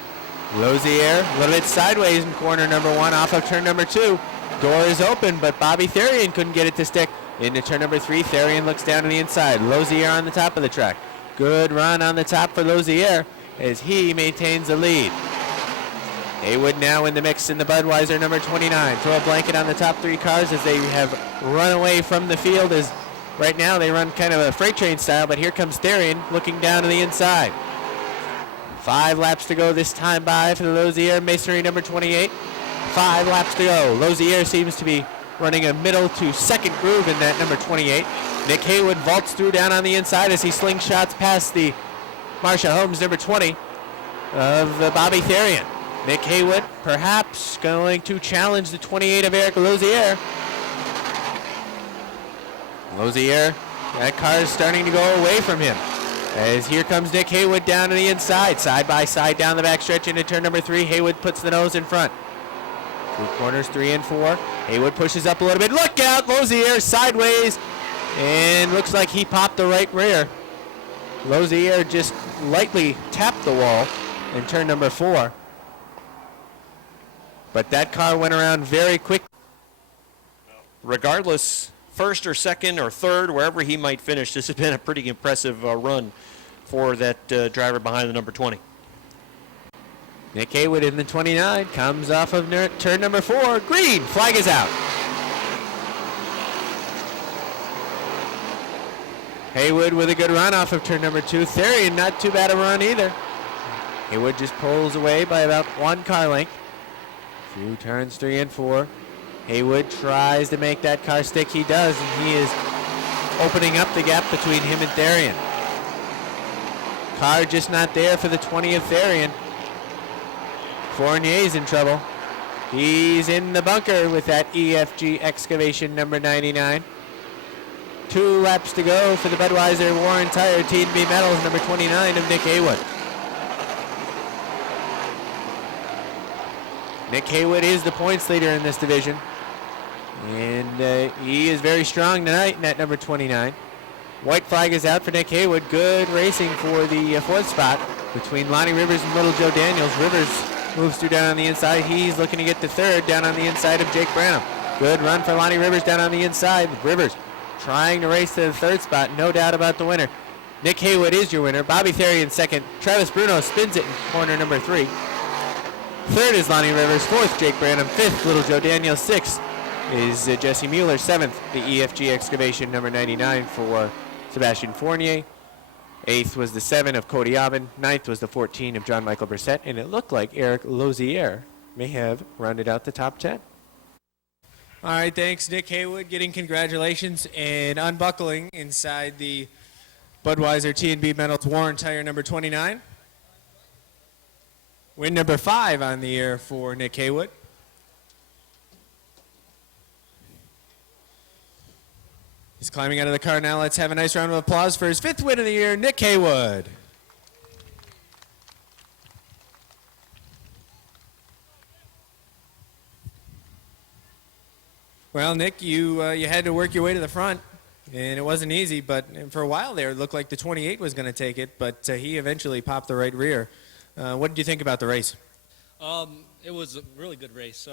Lozier, a little bit sideways in corner number 1 off of turn number 2. Door is open, but Bobby Therian couldn't get it to stick. Into turn number 3, Therian looks down to the inside. Lozier on the top of the track. Good run on the top for Lozier as he maintains the lead. Haywood now in the mix in the Budweiser number 29. Throw a blanket on the top 3 cars as they have run away from the field. As right now they run kind of a freight train style, but here comes Therian looking down to the inside. 5 laps to go this time by for the Lozier Masonry number 28. 5 laps to go. Lozier seems to be running a middle to second groove in that number 28. Nick Haywood vaults through down on the inside as he slingshots past the Marcia Holmes number 20 of Bobby Therian. Nick Haywood perhaps going to challenge the 28 of Eric Lozier. Lozier, that car is starting to go away from him. As here comes Nick Haywood down to the inside. Side by side down the backstretch into turn number 3. Haywood puts the nose in front. Through corners 3 and 4. Haywood pushes up a little bit. Look out! Lozier sideways. And looks like he popped the right rear. Lozier just lightly tapped the wall in turn number 4. But that car went around very quick. Regardless, first or second or third, wherever he might finish, this has been a pretty impressive run for that driver behind the number 20. Nick Haywood in the 29 comes off of turn number 4. Green, flag is out. Haywood with a good run off of turn number 2. Therian, not too bad a run either. Haywood just pulls away by about 1 car length. Through turns 3 and 4. Haywood tries to make that car stick. He does, and he is opening up the gap between him and Therian. Car just not there for the 20 of Therian. Fournier's in trouble. He's in the bunker with that EFG excavation number 99. 2 laps to go for the Budweiser Warren Tire T&B Metals number 29 of Nick Haywood. Nick Haywood is the points leader in this division. And he is very strong tonight in that number 29. White flag is out for Nick Haywood. Good racing for the fourth spot between Lonnie Rivers and Little Joe Daniels. Rivers moves through down on the inside. He's looking to get to third down on the inside of Jake Branham. Good run for Lonnie Rivers down on the inside. Rivers trying to race to the third spot. No doubt about the winner. Nick Haywood is your winner. Bobby Theory in second. Travis Bruno spins it in corner number 3. Third is Lonnie Rivers. Fourth, Jake Branham. Fifth, Little Joe Daniels. Sixth is Jesse Mueller. Seventh, the EFG Excavation number 99 for Sebastian Fournier. Eighth was the 7 of Cody Aubin. Ninth was the 14 of John Michael Brissett. And it looked like Eric Lozier may have rounded out the top 10. All right, thanks, Nick Haywood, getting congratulations and unbuckling inside the Budweiser T&B Metals Warren Tire number 29. Win number 5 on the year for Nick Haywood. He's climbing out of the car now. Let's have a nice round of applause for his 5th win of the year, Nick Haywood. Well, Nick, you had to work your way to the front, and it wasn't easy, but for a while there, it looked like the 28 was going to take it, but he eventually popped the right rear. What did you think about the race? It was a really good race.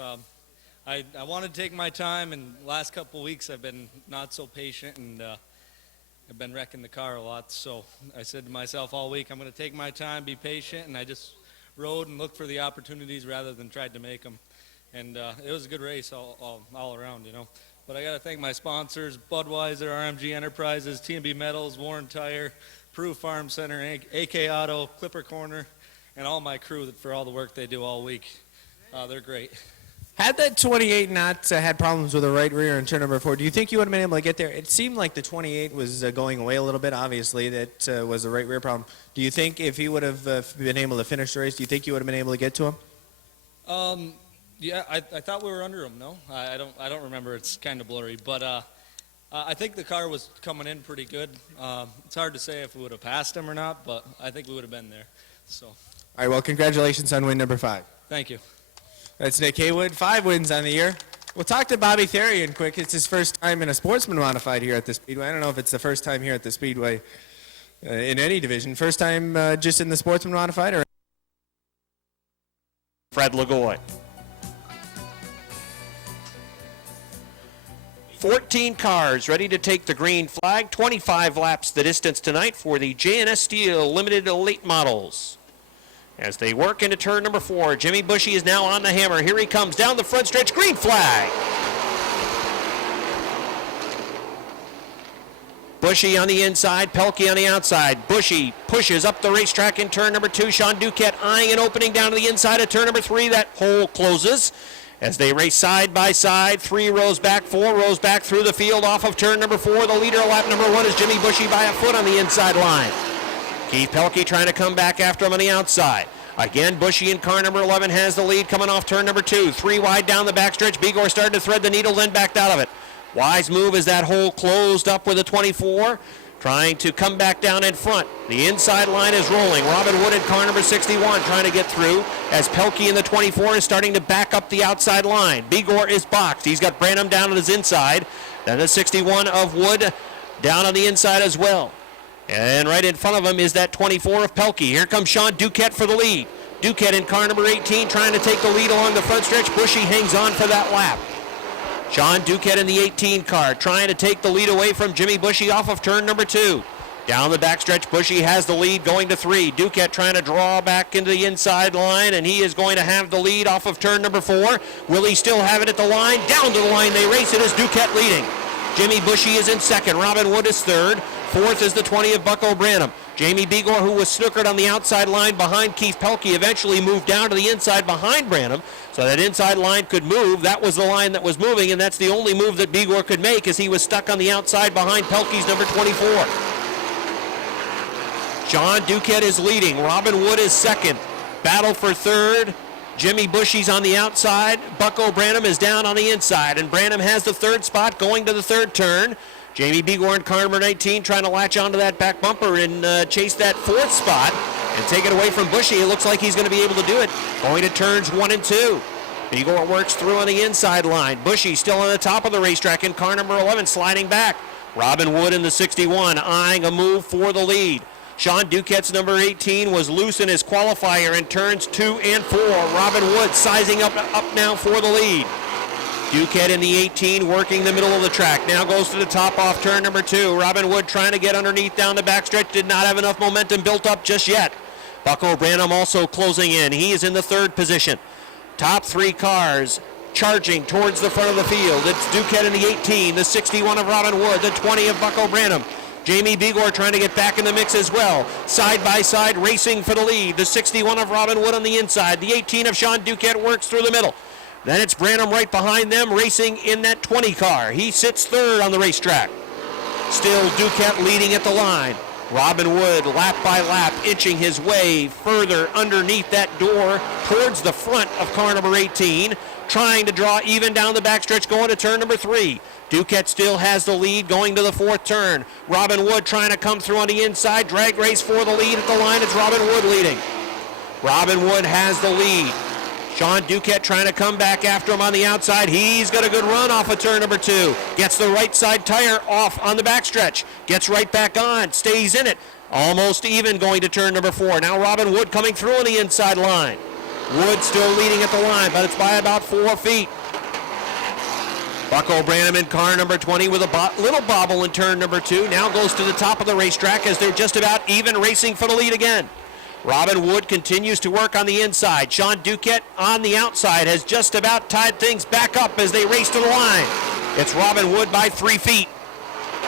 I wanted to take my time, and the last couple of weeks I've been not so patient, and I've been wrecking the car a lot. So I said to myself all week, I'm going to take my time, be patient, and I just rode and looked for the opportunities rather than tried to make them. And it was a good race all around, you know. But I got to thank my sponsors, Budweiser, RMG Enterprises, T&B Metals, Warren Tire, Peru Farm Center, AK Auto, Clipper Corner, and all my crew for all the work they do all week. They're great. Had that 28 not had problems with the right rear in turn number 4, do you think you would have been able to get there? It seemed like the 28 was going away a little bit. Obviously, that was the right rear problem. Do you think if he would have been able to finish the race, do you think you would have been able to get to him? Yeah, I thought we were under him. No, I don't remember. It's kind of blurry, but I think the car was coming in pretty good. It's hard to say if we would have passed him or not, but I think we would have been there. So. All right. Well, congratulations on win number 5. Thank you. That's Nick Haywood. 5 wins on the year. We'll talk to Bobby Therian quick. It's his first time in a Sportsman Modified here at the Speedway. I don't know if it's the first time here at the Speedway in any division. First time just in the Sportsman Modified, or Fred Lagoy. 14 cars ready to take the green flag. 25 laps the distance tonight for the J&S Steel Limited Elite Models. As they work into turn number 4, Jimmy Bushy is now on the hammer. Here he comes down the front stretch. Green flag. Bushy on the inside, Pelkey on the outside. Bushy pushes up the racetrack in turn number 2. Sean Duquette eyeing an opening down to the inside of turn number 3. That hole closes as they race side by side. 3 rows back, 4 rows back through the field off of turn number 4. The leader of lap number 1 is Jimmy Bushy by a foot on the inside line. Keith Pelkey trying to come back after him on the outside. Again, Bushy in car number 11 has the lead coming off turn number 2. 3 wide down the backstretch. Bigor started to thread the needle, then backed out of it. Wise move as that hole closed up with a 24. Trying to come back down in front. The inside line is rolling. Robin Wood in car number 61 trying to get through as Pelkey in the 24 is starting to back up the outside line. Bigor is boxed. He's got Branham down on his inside. Then the 61 of Wood down on the inside as well. And right in front of him is that 24 of Pelkey. Here comes Sean Duquette for the lead. Duquette in car number 18 trying to take the lead along the front stretch. Bushy hangs on for that lap. Sean Duquette in the 18 car trying to take the lead away from Jimmy Bushy off of turn number 2. Down the backstretch, Bushy has the lead going to 3. Duquette trying to draw back into the inside line, and he is going to have the lead off of turn number 4. Will he still have it at the line? Down to the line they race. It is Duquette leading. Jimmy Bushy is in second. Robin Wood is third. Fourth is the 20 of Bucko Branham. Jamie Bigor, who was snookered on the outside line behind Keith Pelkey, eventually moved down to the inside behind Branham, so that inside line could move. That was the line that was moving, and that's the only move that Bigor could make as he was stuck on the outside behind Pelkey's number 24. John Duquette is leading. Robin Wood is second. Battle for third. Jimmy Bushy's on the outside. Bucko Branham is down on the inside, and Branham has the third spot going to the third turn. Jamie Bigor in car number 19 trying to latch onto that back bumper and chase that fourth spot and take it away from Bushy. It looks like he's going to be able to do it. Going to turns 1 and 2. Igor works through on the inside line. Bushy still on the top of the racetrack in car number 11, sliding back. Robin Wood in the 61, eyeing a move for the lead. Sean Duquette's number 18 was loose in his qualifier in turns 2 and 4. Robin Wood sizing up now for the lead. Duquette in the 18 working the middle of the track. Now goes to the top off turn number 2. Robin Wood trying to get underneath down the backstretch. Did not have enough momentum built up just yet. Bucko Branham also closing in. He is in the 3rd position. Top 3 cars charging towards the front of the field. It's Duquette in the 18, the 61 of Robin Wood, the 20 of Bucko Branham. Jamie Bigor trying to get back in the mix as well. Side by side racing for the lead. The 61 of Robin Wood on the inside. The 18 of Sean Duquette works through the middle. Then it's Branham right behind them racing in that 20 car. He sits 3rd on the racetrack. Still Duquette leading at the line. Robin Wood lap by lap inching his way further underneath that door towards the front of car number 18. Trying to draw even down the backstretch going to turn number 3. Duquette still has the lead going to the 4th turn. Robin Wood trying to come through on the inside. Drag race for the lead at the line. It's Robin Wood leading. Robin Wood has the lead. Sean Duquette trying to come back after him on the outside. He's got a good run off of turn number 2. Gets the right side tire off on the backstretch. Gets right back on. Stays in it. Almost even going to turn number 4. Now Robin Wood coming through on the inside line. Wood still leading at the line, but it's by about 4 feet. Bucko Branham in car number 20 with a little bobble in turn number 2. Now goes to the top of the racetrack as they're just about even racing for the lead again. Robin Wood continues to work on the inside. Sean Duquette on the outside has just about tied things back up as they race to the line. It's Robin Wood by 3 feet.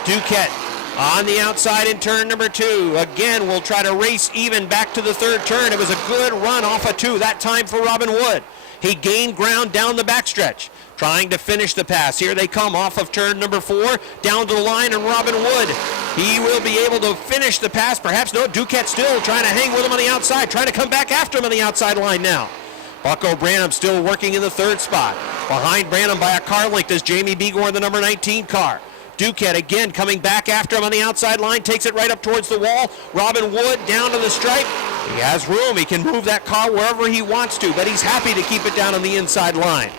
Duquette on the outside in turn number 2. Again, we'll try to race even back to the 3rd turn. It was a good run off of 2 that time for Robin Wood. He gained ground down the backstretch. Trying to finish the pass. Here they come off of turn number 4, down to the line, and Robin Wood, he will be able to finish the pass. Perhaps no, Duquette still trying to hang with him on the outside, trying to come back after him on the outside line now. Bucko Branham still working in the 3rd spot. Behind Branham by a car length is Jamie Bigor in the number 19 car. Duquette again coming back after him on the outside line, takes it right up towards the wall. Robin Wood down to the stripe. He has room, he can move that car wherever he wants to, but he's happy to keep it down on the inside line.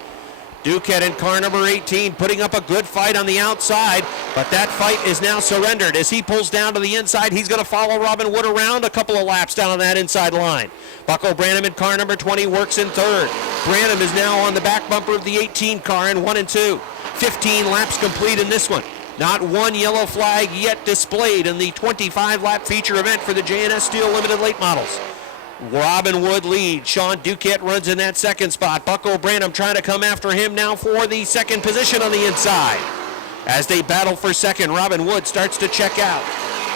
Duquette in car number 18 putting up a good fight on the outside, but that fight is now surrendered. As he pulls down to the inside, he's going to follow Robin Wood around a couple of laps down on that inside line. Bucko Branham in car number 20 works in 3rd. Branham is now on the back bumper of the 18 car in 1 and 2. 15 laps complete in this one. Not one yellow flag yet displayed in the 25-lap feature event for the J&S Steel Limited Late Models. Robin Wood leads. Sean Duquette runs in that 2nd spot. Bucko Branham trying to come after him now for the 2nd position on the inside. As they battle for 2nd, Robin Wood starts to check out.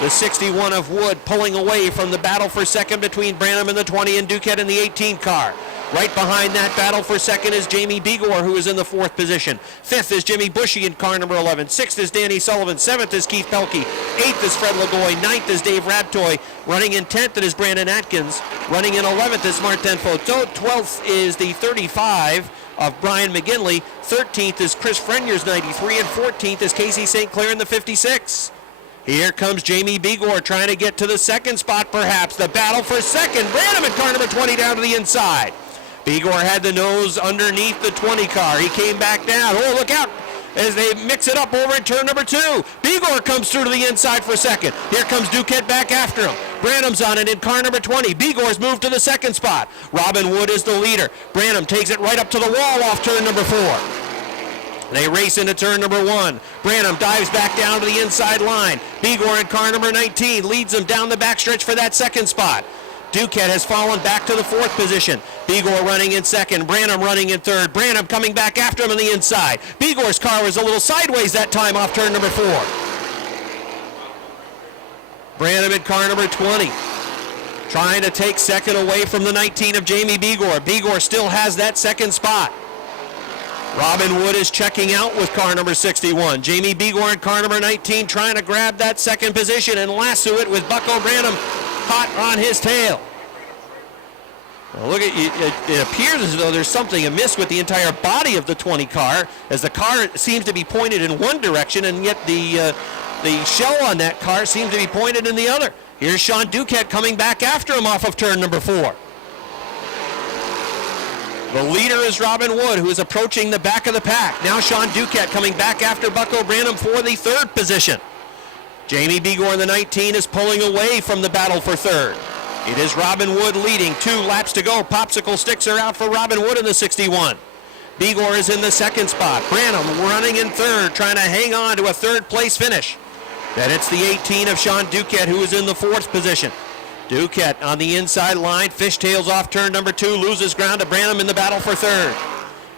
The 61 of Wood pulling away from the battle for 2nd between Branham in the 20 and Duquette in the 18 car. Right behind that battle for 2nd is Jamie Bigor, who is in the 4th position. 5th is Jimmy Bushy in car number 11. 6th is Danny Sullivan. 7th is Keith Pelkey. 8th is Fred Lagoy. 9th is Dave Rabtoy. Running in 10th it is Brandon Atkins. Running in 11th is Martin Foto. 12th is the 35 of Brian McGinley. 13th is Chris Frenier's 93. And 14th is Casey St. Clair in the 56. Here comes Jamie Bigor trying to get to the 2nd spot perhaps. The battle for 2nd. Branham in car number 20 down to the inside. Bigor had the nose underneath the 20 car. He came back down. Oh, look out as they mix it up over in turn number 2. Bigor comes through to the inside for 2nd. Here comes Duquette back after him. Branham's on it in car number 20. Bigor's moved to the 2nd spot. Robin Wood is the leader. Branham takes it right up to the wall off turn number 4. They race into turn number 1. Branham dives back down to the inside line. Bigor in car number 19 leads him down the backstretch for that 2nd spot. Duquette has fallen back to the 4th position. Bigor running in 2nd. Branham running in 3rd. Branham coming back after him on the inside. Bigor's car was a little sideways that time off turn number 4. Branham in car number 20. Trying to take 2nd away from the 19 of Jamie Bigor. Bigor still has that 2nd spot. Robin Wood is checking out with car number 61. Jamie Bigor in car number 19 trying to grab that 2nd position and lasso it with Bucko Branham hot on his tail. Well, look at it appears as though there's something amiss with the entire body of the 20 car, as the car seems to be pointed in one direction, and yet the shell on that car seems to be pointed in the other. Here's Sean Duquette coming back after him off of turn number 4. The leader is Robin Wood, who is approaching the back of the pack. Now Sean Duquette coming back after Bucko Branham for the third position. Jamie Begor in the 19 is pulling away from the battle for third. It is Robin Wood leading. 2 laps to go. Popsicle sticks are out for Robin Wood in the 61. Begor is in the second spot. Branham running in third, trying to hang on to a third place finish. Then it's the 18 of Sean Duquette, who is in the fourth position. Duquette on the inside line, fishtails off turn number 2, loses ground to Branham in the battle for third.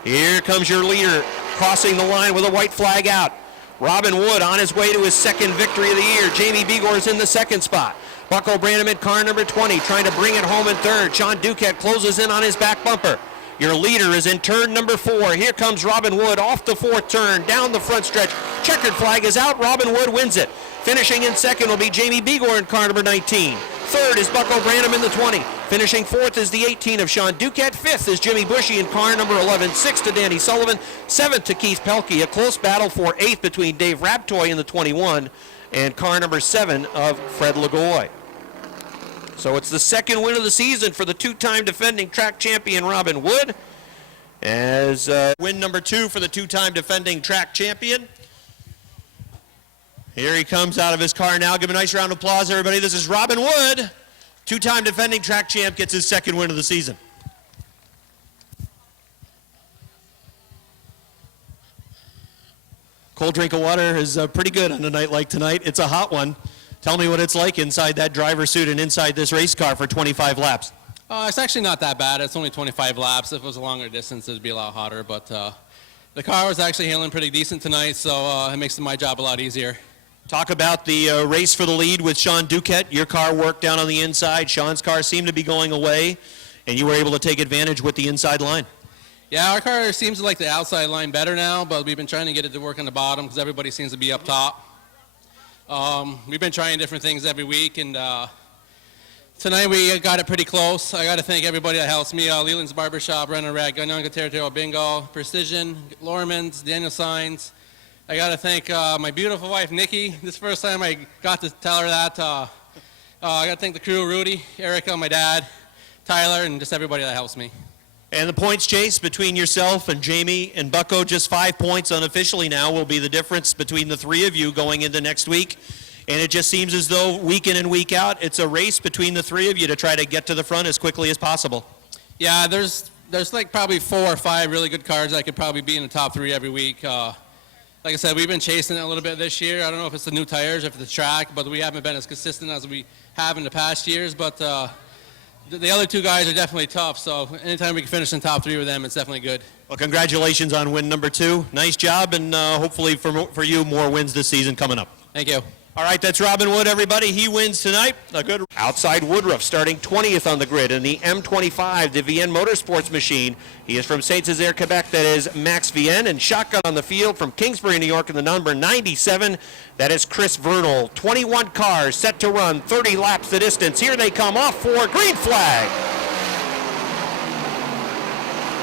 Here comes your leader, crossing the line with a white flag out. Robin Wood on his way to his second victory of the year. Jamie Begor is in the second spot. Bucko Branham in car number 20, trying to bring it home in third. Sean Duquette closes in on his back bumper. Your leader is in turn number 4. Here comes Robin Wood off the fourth turn, down the front stretch. Checkered flag is out. Robin Wood wins it. Finishing in second will be Jamie Begor in car number 19. Third is Bucko Branham in the 20. Finishing fourth is the 18 of Sean Duquette. Fifth is Jimmy Bushy in car number 11. Sixth to Danny Sullivan. Seventh to Keith Pelkey. A close battle for eighth between Dave Raptoy in the 21 and car number 7 of Fred Lagoy. So it's the second win of the season for the 2-time defending track champion Robin Wood. As win number 2 for the 2-time defending track champion. Here he comes out of his car now. Give him a nice round of applause, everybody. This is Robin Wood. 2-time defending track champ gets his second win of the season. Cold drink of water is pretty good on a night like tonight. It's a hot one. Tell me what it's like inside that driver's suit and inside this race car for 25 laps. It's actually not that bad. It's only 25 laps. If it was a longer distance, it'd be a lot hotter. But the car was actually handling pretty decent tonight, so it makes my job a lot easier. Talk about the race for the lead with Sean Duquette. Your car worked down on the inside. Sean's car seemed to be going away, and you were able to take advantage with the inside line. Yeah, our car seems to like the outside line better now, but we've been trying to get it to work on the bottom because everybody seems to be up top. We've been trying different things every week, and tonight we got it pretty close. I got to thank everybody that helps me. Leland's Barbershop, Renner Rag, Gunyanga Territorial Bingo, Precision, Lorman's, Daniel Signs. I got to thank my beautiful wife, Nikki. This first time I got to tell her that. I got to thank the crew, Rudy, Erica, my dad, Tyler, and just everybody that helps me. And the points chase between yourself and Jamie and Bucko, just 5 points unofficially now, will be the difference between the three of you going into next week. And it just seems as though week in and week out, it's a race between the three of you to try to get to the front as quickly as possible. Yeah, there's like probably 4 or 5 really good cars that could probably be in the top 3 every week. Like I said, we've been chasing it a little bit this year. I don't know if it's the new tires or if it's the track, but we haven't been as consistent as we have in the past years. But the other 2 guys are definitely tough, so anytime we can finish in top 3 with them, it's definitely good. Well, congratulations on win number 2. Nice job, and hopefully for you, more wins this season coming up. Thank you. All right, that's Robin Wood, everybody. He wins tonight. A good outside Woodruff starting 20th on the grid in the M25, the Vienne Motorsports machine. He is from Saint-Césaire, Quebec. That is Max Vienne. And shotgun on the field from Kingsbury, New York in the number 97. That is Chris Vernal. 21 cars set to run 30 laps the distance. Here they come off for green flag.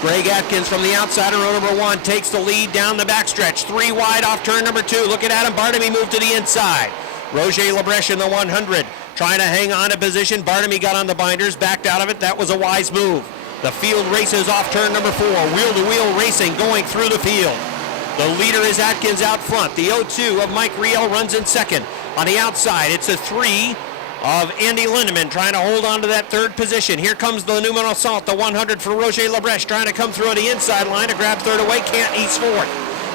Greg Atkins from the outside of row number 1 takes the lead down the backstretch. 3 wide off turn number 2. Look at Adam Bartamy move to the inside. Roger Labreche in the 100 trying to hang on to position. Bartamy got on the binders, backed out of it. That was a wise move. The field races off turn number 4. Wheel-to-wheel racing going through the field. The leader is Atkins out front. The 02 of Mike Riel runs in second. On the outside, it's a 3 of Andy Lindemann trying to hold on to that third position. Here comes the Numéro Assault, the 100 for Roger Labreche, trying to come through on the inside line to grab third away. Can't, he's fourth.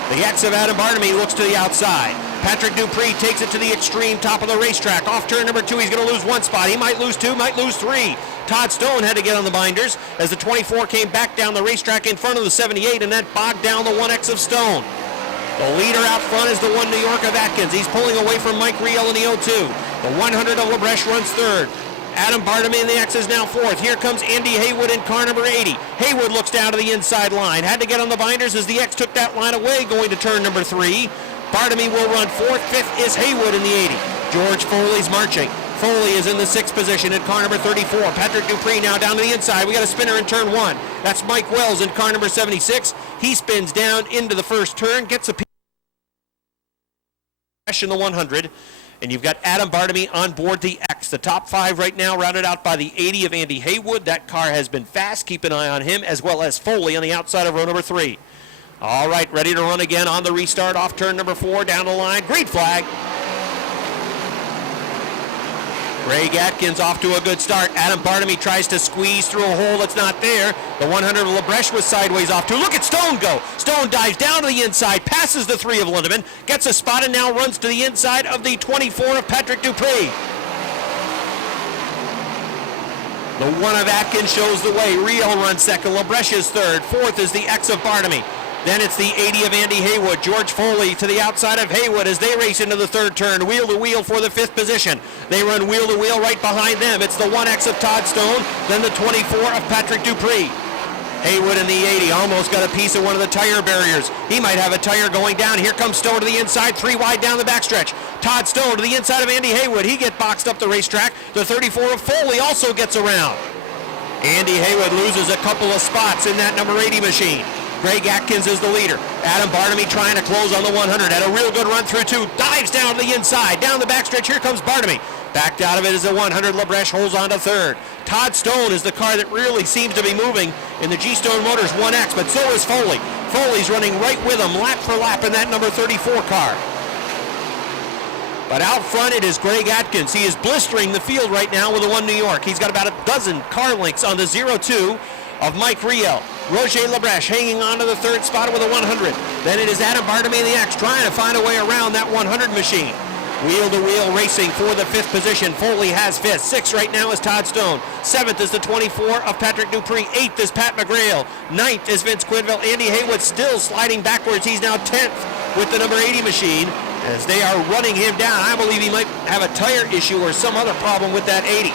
The X of Adam Bartamy looks to the outside. Patrick Dupree takes it to the extreme top of the racetrack. Off turn number 2, he's going to lose 1 spot. He might lose 2, might lose 3. Todd Stone had to get on the binders as the 24 came back down the racetrack in front of the 78 and then bogged down the 1X of Stone. The leader out front is the 1 New York of Atkins. He's pulling away from Mike Riel in the 02. The 100 of Labreche runs third. Adam Bartamy in the X is now fourth. Here comes Andy Haywood in car number 80. Haywood looks down to the inside line. Had to get on the binders as the X took that line away going to turn number 3. Bartamy will run fourth. Fifth is Haywood in the 80. George Foley's marching. Foley is in the 6th position in car number 34. Patrick Dupree now down to the inside. We got a spinner in turn 1. That's Mike Wells in car number 76. He spins down into the first turn, gets a in the 100. and you've got Adam Bartamy on board the X. The top 5 right now rounded out by the 80 of Andy Haywood. That car has been fast. Keep an eye on him, as well as Foley on the outside of row number 3. All right, ready to run again on the restart off turn number 4, down the line. Green flag. Greg Atkins off to a good start. Adam Bartamy tries to squeeze through a hole that's not there. The 100 of LeBrecht was sideways off too. Look at Stone go. Stone dives down to the inside, passes the 3 of Lindemann, gets a spot, and now runs to the inside of the 24 of Patrick Dupree. The 1 of Atkins shows the way. Rio runs second. LeBrecht is third. Fourth is the X of Bartamy. Then it's the 80 of Andy Haywood. George Foley to the outside of Haywood as they race into the third turn. Wheel to wheel for the 5th position. They run wheel to wheel right behind them. It's the 1X of Todd Stone, then the 24 of Patrick Dupree. Haywood in the 80 almost got a piece of one of the tire barriers. He might have a tire going down. Here comes Stone to the inside, 3 wide down the backstretch. Todd Stone to the inside of Andy Haywood. He gets boxed up the racetrack. The 34 of Foley also gets around. Andy Haywood loses a couple of spots in that number 80 machine. Greg Atkins is the leader. Adam Bartamy trying to close on the 100. Had a real good run through 2. Dives down to the inside. Down the backstretch. Here comes Bartamy. Backed out of it is the 100. LeBrecht holds on to third. Todd Stone is the car that really seems to be moving in the G-Stone Motors 1X, but so is Foley. Foley's running right with him, lap for lap, in that number 34 car. But out front it is Greg Atkins. He is blistering the field right now with the 1 New York. He's got about a dozen car links on the 02 of Mike Riel. Roger LeBrecht hanging on to the 3rd spot with a 100. Then it is Adam Bartamy in the X trying to find a way around that 100 machine. Wheel to wheel racing for the 5th position. Foley has 5th. 6th right now is Todd Stone. 7th is the 24 of Patrick Dupree. 8th is Pat McGrail. 9th is Vince Quinville. Andy Haywood still sliding backwards. He's now 10th with the number 80 machine as they are running him down. I believe he might have a tire issue or some other problem with that 80.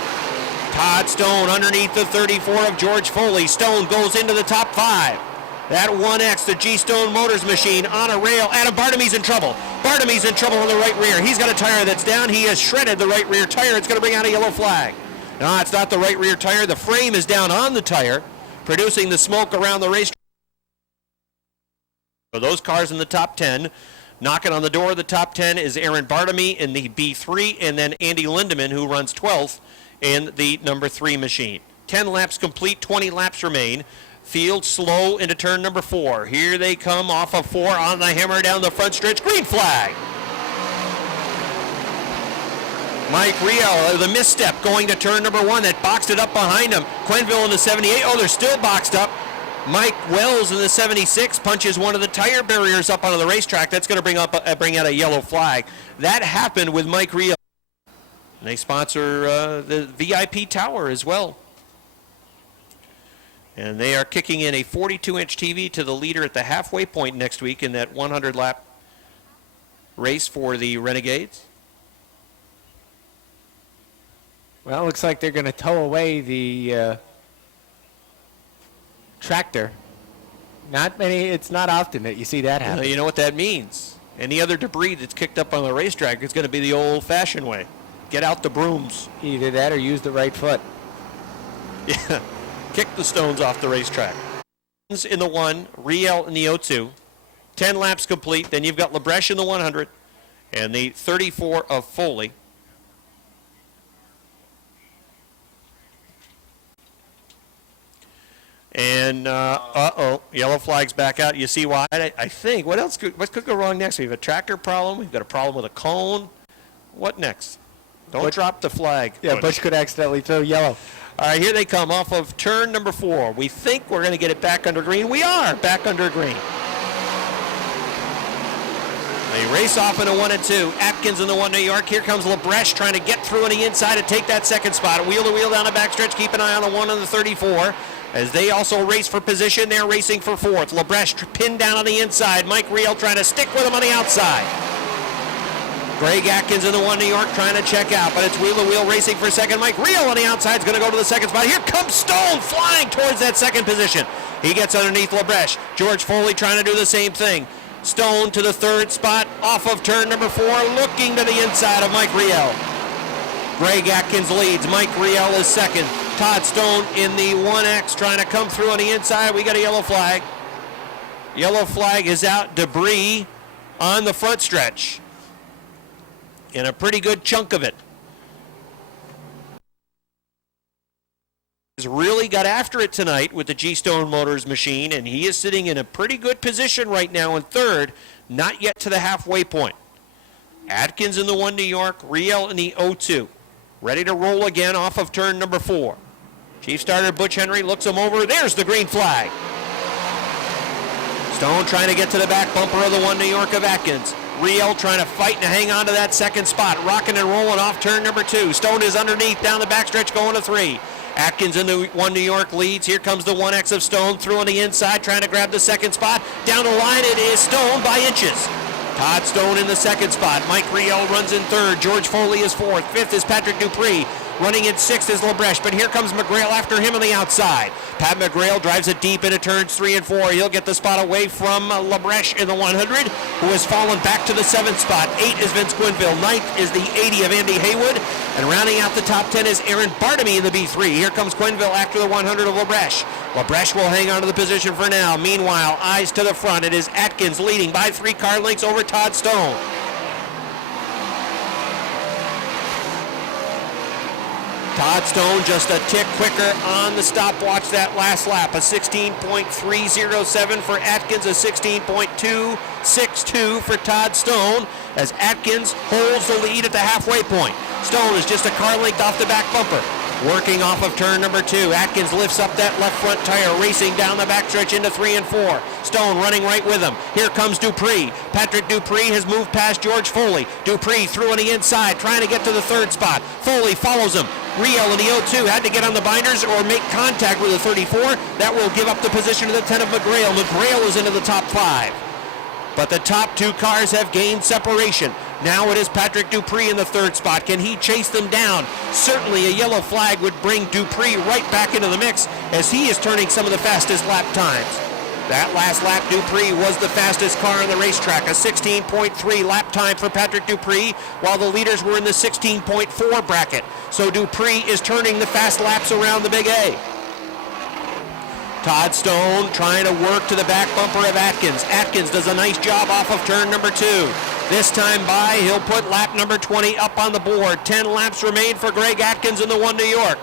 Todd Stone underneath the 34 of George Foley. Stone goes into the top 5. That 1X, the G-Stone Motors machine on a rail. Adam Bartamy's in trouble. Bartamy's in trouble on the right rear. He's got a tire that's down. He has shredded the right rear tire. It's going to bring out a yellow flag. No, it's not the right rear tire. The frame is down on the tire, producing the smoke around the racetrack. So those cars in the top 10. Knocking on the door of the top 10 is Aaron Bartamy in the B3, and then Andy Lindemann, who runs 12th in the number 3 machine. 10 laps complete, 20 laps remain. Field slow into turn number 4. Here they come off of 4 on the hammer down the front stretch. Green flag. Mike Riel, the misstep going to turn number 1 that boxed it up behind him. Quenville in the 78. Oh, they're still boxed up. Mike Wells in the 76 punches one of the tire barriers up onto the racetrack. That's going to bring out a yellow flag. That happened with Mike Riel. They sponsor the VIP Tower as well. And they are kicking in a 42-inch TV to the leader at the halfway point next week in that 100-lap race for the Renegades. Well, it looks like they're going to tow away the tractor. It's not often that you see that happen. You know what that means. Any other debris that's kicked up on the racetrack is going to be the old-fashioned way. Get out the brooms. Either that or use the right foot. Yeah. Kick the stones off the racetrack. In the 1, Riel in the 02. 10 laps complete. Then you've got LeBrecht in the 100 and the 34 of Foley. And, yellow flag's back out. You see why? I think. What could go wrong next? We have a tractor problem. We've got a problem with a cone. What next? Don't drop the flag. Yeah, Bush could accidentally throw yellow. All right, here they come off of turn number 4. We think we're going to get it back under green. We are back under green. They race off in a 1 and 2. Atkins in the 1 New York. Here comes LeBrecht trying to get through on the inside and take that 2nd spot. Wheel to wheel down the backstretch. Keep an eye on the 1 and the 34. As they also race for position, they're racing for 4th. LeBrecht pinned down on the inside. Mike Riel trying to stick with him on the outside. Greg Atkins in the 1 New York trying to check out, but it's wheel to wheel racing for 2nd. Mike Riel on the outside is going to go to the 2nd spot. Here comes Stone flying towards that 2nd position. He gets underneath LeBrecht. George Foley trying to do the same thing. Stone to the 3rd spot off of turn number 4, looking to the inside of Mike Riel. Greg Atkins leads. Mike Riel is 2nd. Todd Stone in the 1X trying to come through on the inside. We got a yellow flag. Yellow flag is out. Debris on the front stretch. in a pretty good chunk of it. He's really got after it tonight with the G-Stone Motors machine, and he is sitting in a pretty good position right now in third, not yet to the halfway point. Atkins in the 1 New York, Riel in the 0-2. Ready to roll again off of turn number 4. Chief starter Butch Henry looks him over. There's the green flag. Stone trying to get to the back bumper of the 1 New York of Atkins. Riel trying to fight and hang on to that second spot. Rocking and rolling off turn number 2. Stone is underneath down the backstretch going to 3. Atkins in the 1 New York leads. Here comes the 1X of Stone through on the inside trying to grab the second spot. Down the line it is Stone by inches. Todd Stone in the second spot. Mike Riel runs in third. George Foley is fourth. Fifth is Patrick Dupree. Running in sixth is LaBreche, but here comes McGrail after him on the outside. Pat McGrail drives it deep into turns 3 and 4. He'll get the spot away from LaBreche in the 100, who has fallen back to the 7th spot. 8 is Vince Quinville. 9th is the 80 of Andy Haywood. And rounding out the top 10 is Aaron Bartamy in the B3. Here comes Quinville after the 100 of LaBreche. LaBreche will hang on to the position for now. Meanwhile, eyes to the front. It is Atkins leading by 3 car lengths over Todd Stone. Todd Stone just a tick quicker on the stopwatch that last lap. A 16.307 for Atkins, a 16.262 for Todd Stone as Atkins holds the lead at the halfway point. Stone is just a car length off the back bumper. Working off of turn number 2. Atkins lifts up that left front tire, racing down the backstretch into 3 and 4. Stone running right with him. Here comes Dupree. Patrick Dupree has moved past George Foley. Dupree through on the inside, trying to get to the 3rd spot. Foley follows him. Riel in the 0-2 had to get on the binders or make contact with the 34. That will give up the position to the 10 of McGrail. McGrail is into the top 5. But the top 2 cars have gained separation. Now it is Patrick Dupree in the 3rd spot. Can he chase them down? Certainly a yellow flag would bring Dupree right back into the mix as he is turning some of the fastest lap times. That last lap, Dupree was the fastest car on the racetrack, a 16.3 lap time for Patrick Dupree, while the leaders were in the 16.4 bracket. So Dupree is turning the fast laps around the Big A. Todd Stone trying to work to the back bumper of Atkins. Atkins does a nice job off of turn number 2. This time by, he'll put lap number 20 up on the board. 10 laps remain for Greg Atkins in the 1 New York.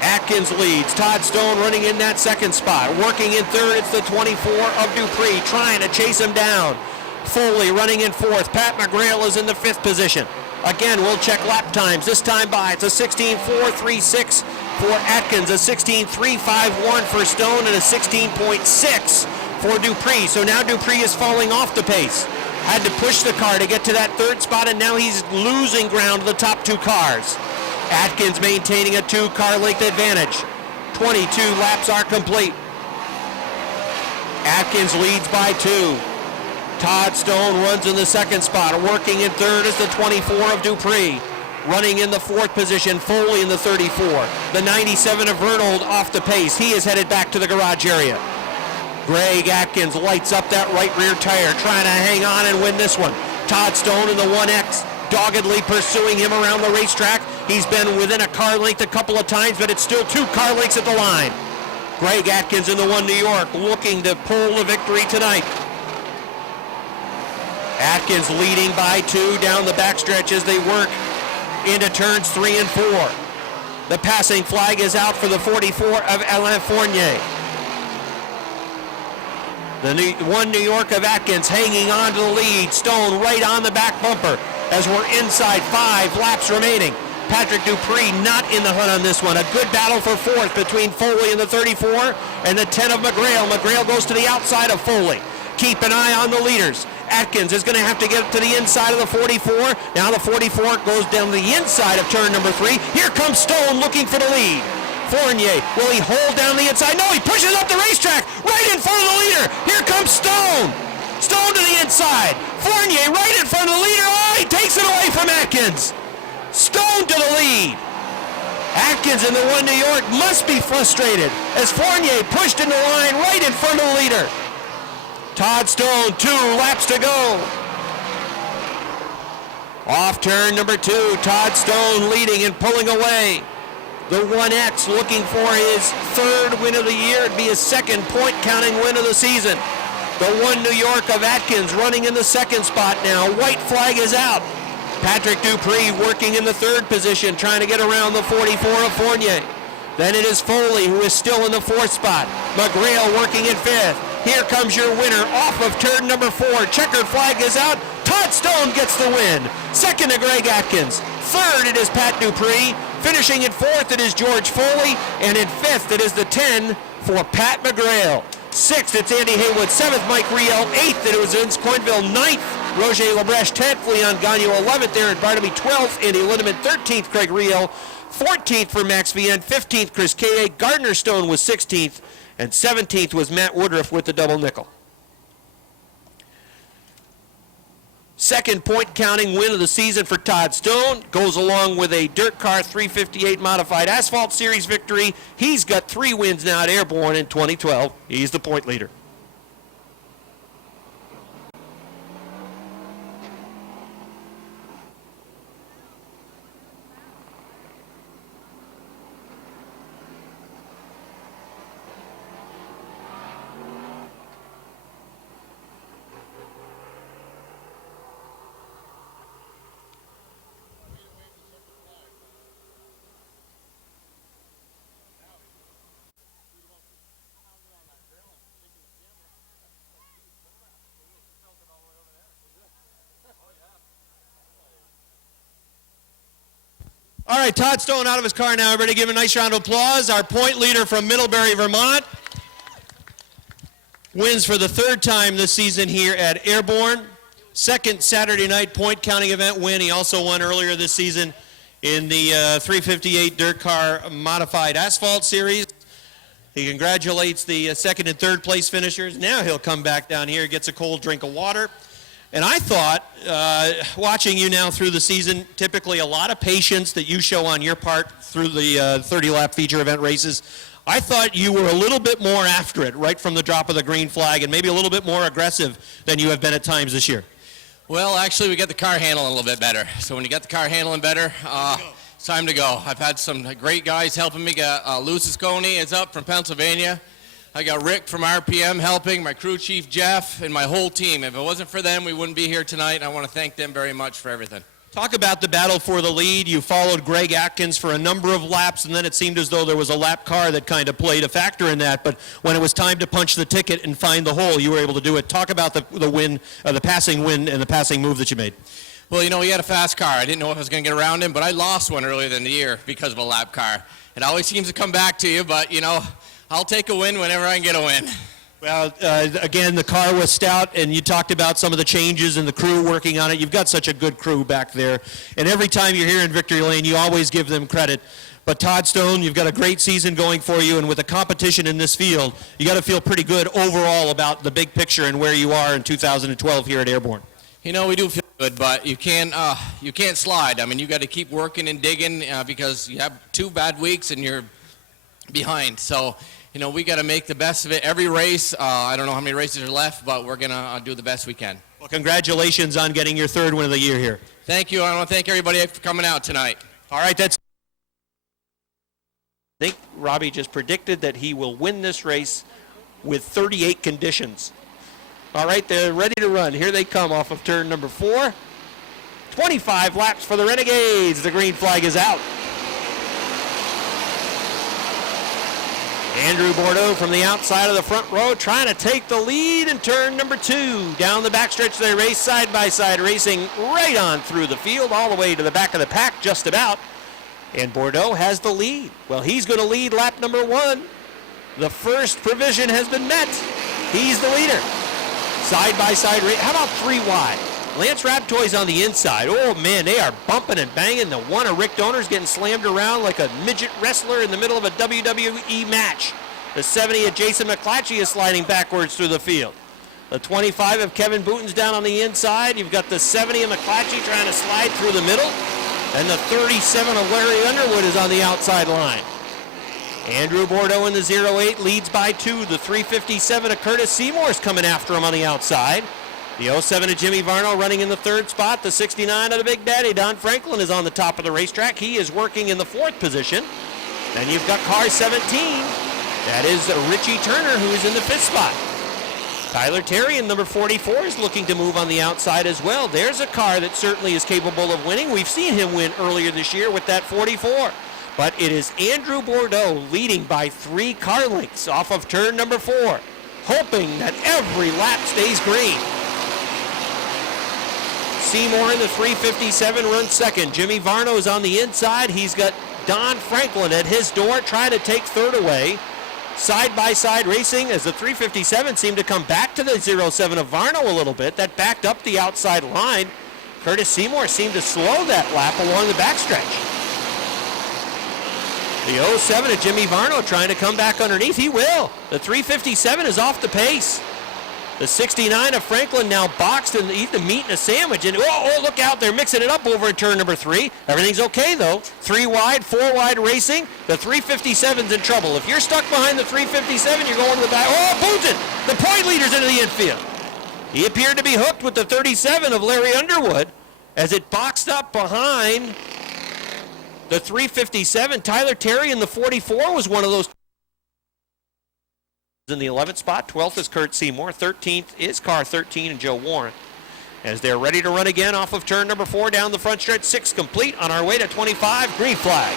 Atkins leads. Todd Stone running in that 2nd spot. Working in 3rd, it's the 24 of Dupree, trying to chase him down. Foley running in 4th. Pat McGrail is in the 5th position. Again, we'll check lap times. This time by, it's a 16.436 for Atkins, a 16.351 for Stone, and a 16.6 for Dupree. So now Dupree is falling off the pace. Had to push the car to get to that 3rd spot, and now he's losing ground to the top 2 cars. Atkins maintaining a 2-car length advantage. 22 laps are complete. Atkins leads by 2. Todd Stone runs in the 2nd spot. Working in 3rd is the 24 of Dupree. Running in the 4th position, Foley in the 34. The 97 of Vernold off the pace. He is headed back to the garage area. Greg Atkins lights up that right rear tire, trying to hang on and win this one. Todd Stone in the 1X, doggedly pursuing him around the racetrack. He's been within a car length a couple of times, but it's still 2 car lengths at the line. Greg Atkins in the 1 New York, looking to pull the victory tonight. Atkins leading by 2 down the backstretch as they work into turns 3 and 4. The passing flag is out for the 44 of Alain Fournier. The 1 New York of Atkins hanging on to the lead. Stone right on the back bumper as we're inside 5 laps remaining. Patrick Dupree not in the hunt on this one. A good battle for 4th between Foley and the 34 and the 10 of McGrail. McGrail goes to the outside of Foley. Keep an eye on the leaders. Atkins is going to have to get to the inside of the 44. Now the 44 goes down the inside of turn number 3. Here comes Stone looking for the lead. Fournier, will he hold down the inside? No, he pushes up the racetrack right in front of the leader. Here comes Stone. Stone to the inside. Fournier right in front of the leader. Oh, he takes it away from Atkins. Stone to the lead. Atkins in the 1 New York must be frustrated as Fournier pushed in the line right in front of the leader. Todd Stone, 2 laps to go. Off turn number 2, Todd Stone leading and pulling away. The 1X looking for his third win of the year. It'd be his second point-counting win of the season. The 1 New York of Atkins running in the second spot now. White flag is out. Patrick Dupree working in the third position, trying to get around the 44 of Fournier. Then it is Foley, who is still in the fourth spot. McGrail working in fifth. Here comes your winner off of turn number 4. Checkered flag is out. Todd Stone gets the win. Second to Greg Atkins. Third, it is Pat Dupree. Finishing in fourth, it is George Foley. And in fifth, it is the 10 for Pat McGrail. Sixth, it's Andy Haywood. Seventh, Mike Riel. Eighth, it was Vince Coinville. Ninth, Roger Lebrecht. 10th, Leon Gagnon. 11th, Aaron Barnaby. 12th, Andy Lindemann. 13th, Craig Riel. 14th for Max Vienne. 15th, Chris Kaye. Gardner Stone was 16th. And 17th was Matt Woodruff with the double nickel. Second point counting win of the season for Todd Stone. Goes along with a Dirt Car 358 Modified Asphalt Series victory. He's got 3 wins now at Airborne in 2012. He's the point leader. All right, Todd Stone out of his car now. Everybody give him a nice round of applause. Our point leader from Middlebury, Vermont. Wins for the third time this season here at Airborne. Second Saturday night point counting event win. He also won earlier this season in the 358 Dirt Car Modified Asphalt Series. He congratulates the second and third place finishers. Now he'll come back down here, gets a cold drink of water. And I thought, watching you now through the season, typically a lot of patience that you show on your part through the 30-lap feature event races. I thought you were a little bit more after it right from the drop of the green flag and maybe a little bit more aggressive than you have been at times this year. Well, actually, we get the car handling a little bit better. So when you get the car handling better, it's time to go. I've had some great guys helping me. Got Lou Sisconi is up from Pennsylvania. I got Rick from RPM helping, my crew chief Jeff, and my whole team. If it wasn't for them, we wouldn't be here tonight, and I want to thank them very much for everything. Talk about the battle for the lead. You followed Greg Atkins for a number of laps, and then it seemed as though there was a lap car that kind of played a factor in that. But when it was time to punch the ticket and find the hole, you were able to do it. Talk about the win, the passing win and the passing move that you made. Well, you know, he had a fast car. I didn't know if I was going to get around him, but I lost one earlier in the year because of a lap car. It always seems to come back to you, but, you know, I'll take a win whenever I can get a win. Well, again, the car was stout, and you talked about some of the changes and the crew working on it. You've got such a good crew back there. And every time you're here in Victory Lane, you always give them credit. But Todd Stone, you've got a great season going for you, and with the competition in this field, you got to feel pretty good overall about the big picture and where you are in 2012 here at Airborne. You know, we do feel good, but you can't slide. I mean, you got to keep working and digging because you have 2 bad weeks and you're behind. So, you know, we got to make the best of it every race. I don't know how many races are left, but we're going to do the best we can. Well, congratulations on getting your 3rd win of the year here. Thank you. I want to thank everybody for coming out tonight. All right, I think Robbie just predicted that he will win this race with 38 conditions. All right, they're ready to run. Here they come off of turn number 4. 25 laps for the Renegades. The green flag is out. Andrew Bordeaux from the outside of the front row trying to take the lead in turn number 2. Down the backstretch they race side by side, racing right on through the field, all the way to the back of the pack just about. And Bordeaux has the lead. Well, he's going to lead lap number 1. The first provision has been met. He's the leader. Side by side race. How about 3 wide? Lance Raptoy's on the inside. Oh man, they are bumping and banging. The one of Rick Donner's getting slammed around like a midget wrestler in the middle of a WWE match. The 70 of Jason McClatchy is sliding backwards through the field. The 25 of Kevin Booton's down on the inside. You've got the 70 of McClatchy trying to slide through the middle. And the 37 of Larry Underwood is on the outside line. Andrew Bordeaux in the 08 leads by 2. The 357 of Curtis Seymour is coming after him on the outside. The 07 of Jimmy Varno running in the 3rd spot. The 69 of the Big Daddy, Don Franklin, is on the top of the racetrack. He is working in the 4th position. Then you've got car 17. That is Richie Turner, who is in the 5th spot. Tyler Terry in number 44 is looking to move on the outside as well. There's a car that certainly is capable of winning. We've seen him win earlier this year with that 44. But it is Andrew Bordeaux leading by 3 car lengths off of turn number 4, hoping that every lap stays green. Seymour in the 357 runs second. Jimmy Varno is on the inside. He's got Don Franklin at his door trying to take third away. Side-by-side racing as the 357 seemed to come back to the 07 of Varno a little bit. That backed up the outside line. Curtis Seymour seemed to slow that lap along the backstretch. The 07 of Jimmy Varno trying to come back underneath. He will. The 357 is off the pace. The 69 of Franklin now boxed and eating the meat and a sandwich. And look out, they're mixing it up over in turn number 3. Everything's okay though. 3 wide, 4 wide racing. The 357's in trouble. If you're stuck behind the 357, you're going to the back. Oh, Boonton, the point leader's into the infield. He appeared to be hooked with the 37 of Larry Underwood as it boxed up behind the 357. Tyler Terry in the 44 was one of those. In the 11th spot, 12th is Kurt Seymour, 13th is car 13 and Joe Warren. As they're ready to run again off of turn number 4 down the front stretch, 6 complete on our way to 25, green flag.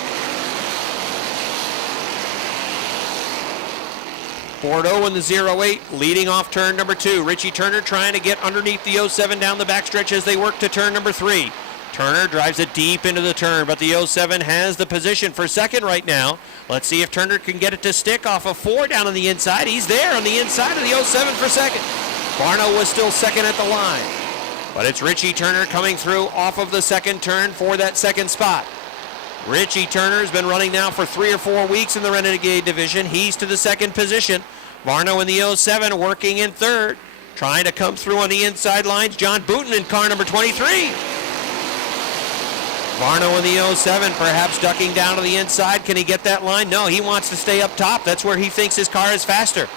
Bordeaux in the 08 leading off turn number 2. Richie Turner trying to get underneath the 07 down the backstretch as they work to turn number 3. Turner drives it deep into the turn, but the 07 has the position for second right now. Let's see if Turner can get it to stick off of 4 down on the inside. He's there on the inside of the 07 for second. Varno was still second at the line, but it's Richie Turner coming through off of the second turn for that second spot. Richie Turner has been running now for 3 or 4 weeks in the Renegade division. He's to the second position. Varno in the 07 working in third, trying to come through on the inside lines. John Booten in car number 23. Varno in the 07 perhaps ducking down to the inside. Can he get that line? No, he wants to stay up top. That's where he thinks his car is faster.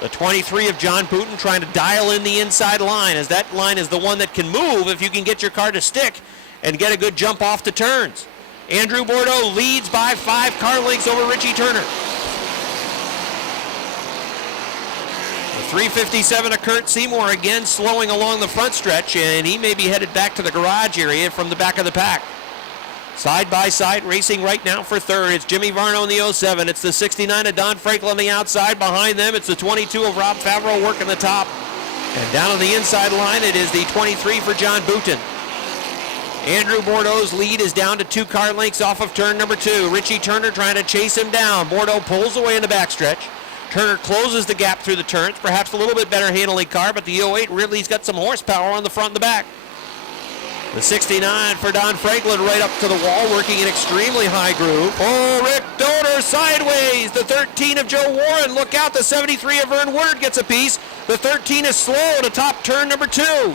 The 23 of John Booten trying to dial in the inside line, as that line is the one that can move if you can get your car to stick and get a good jump off the turns. Andrew Bordeaux leads by 5 car lengths over Richie Turner. The 357 of Kurt Seymour again slowing along the front stretch, and he may be headed back to the garage area from the back of the pack. Side-by-side racing right now for third. It's Jimmy Varno in the 07. It's the 69 of Don Franklin on the outside. Behind them, it's the 22 of Rob Favreau working the top. And down on the inside line, it is the 23 for John Booten. Andrew Bordeaux's lead is down to 2 car lengths off of turn number 2. Richie Turner trying to chase him down. Bordeaux pulls away in the backstretch. Turner closes the gap through the turns. Perhaps a little bit better handling car, but the 08 really's got some horsepower on the front and the back. The 69 for Don Franklin right up to the wall, working an extremely high groove. Oh, Rick Donor sideways. The 13 of Joe Warren. Look out, the 73 of Vern Woodard gets a piece. The 13 is slow to top turn number 2.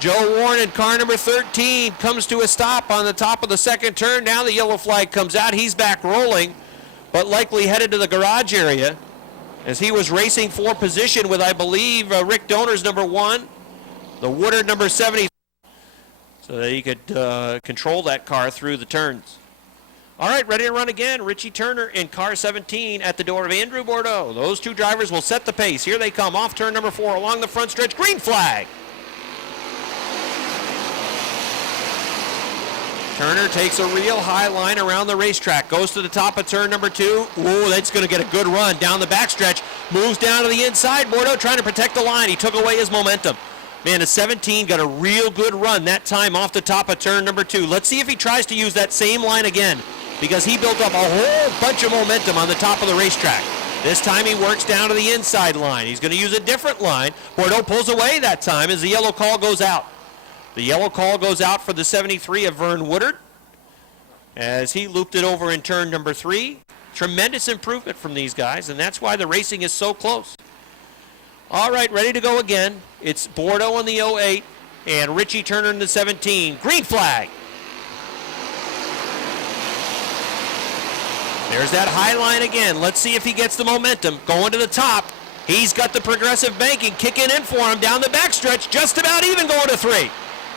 Joe Warren in car number 13 comes to a stop on the top of the second turn. Now the yellow flag comes out. He's back rolling, but likely headed to the garage area as he was racing for position with, I believe, Rick Donor's number 1. The Woodard number 70, so that he could control that car through the turns. All right, ready to run again. Richie Turner in car 17 at the door of Andrew Bordeaux. Those 2 drivers will set the pace. Here they come off turn number 4 along the front stretch. Green flag. Turner takes a real high line around the racetrack. Goes to the top of turn number 2. Ooh, that's going to get a good run down the backstretch. Moves down to the inside. Bordeaux trying to protect the line. He took away his momentum. Man, the 17 got a real good run that time off the top of turn number 2. Let's see if he tries to use that same line again, because he built up a whole bunch of momentum on the top of the racetrack. This time he works down to the inside line. He's going to use a different line. Bordeaux pulls away that time as the yellow call goes out. The yellow call goes out for the 73 of Vern Woodard as he looped it over in turn number 3. Tremendous improvement from these guys, and that's why the racing is so close. All right, ready to go again. It's Bordeaux in the 08 and Richie Turner in the 17. Green flag. There's that high line again. Let's see if he gets the momentum. Going to the top. He's got the progressive banking kicking in for him down the backstretch. Just about even going to 3.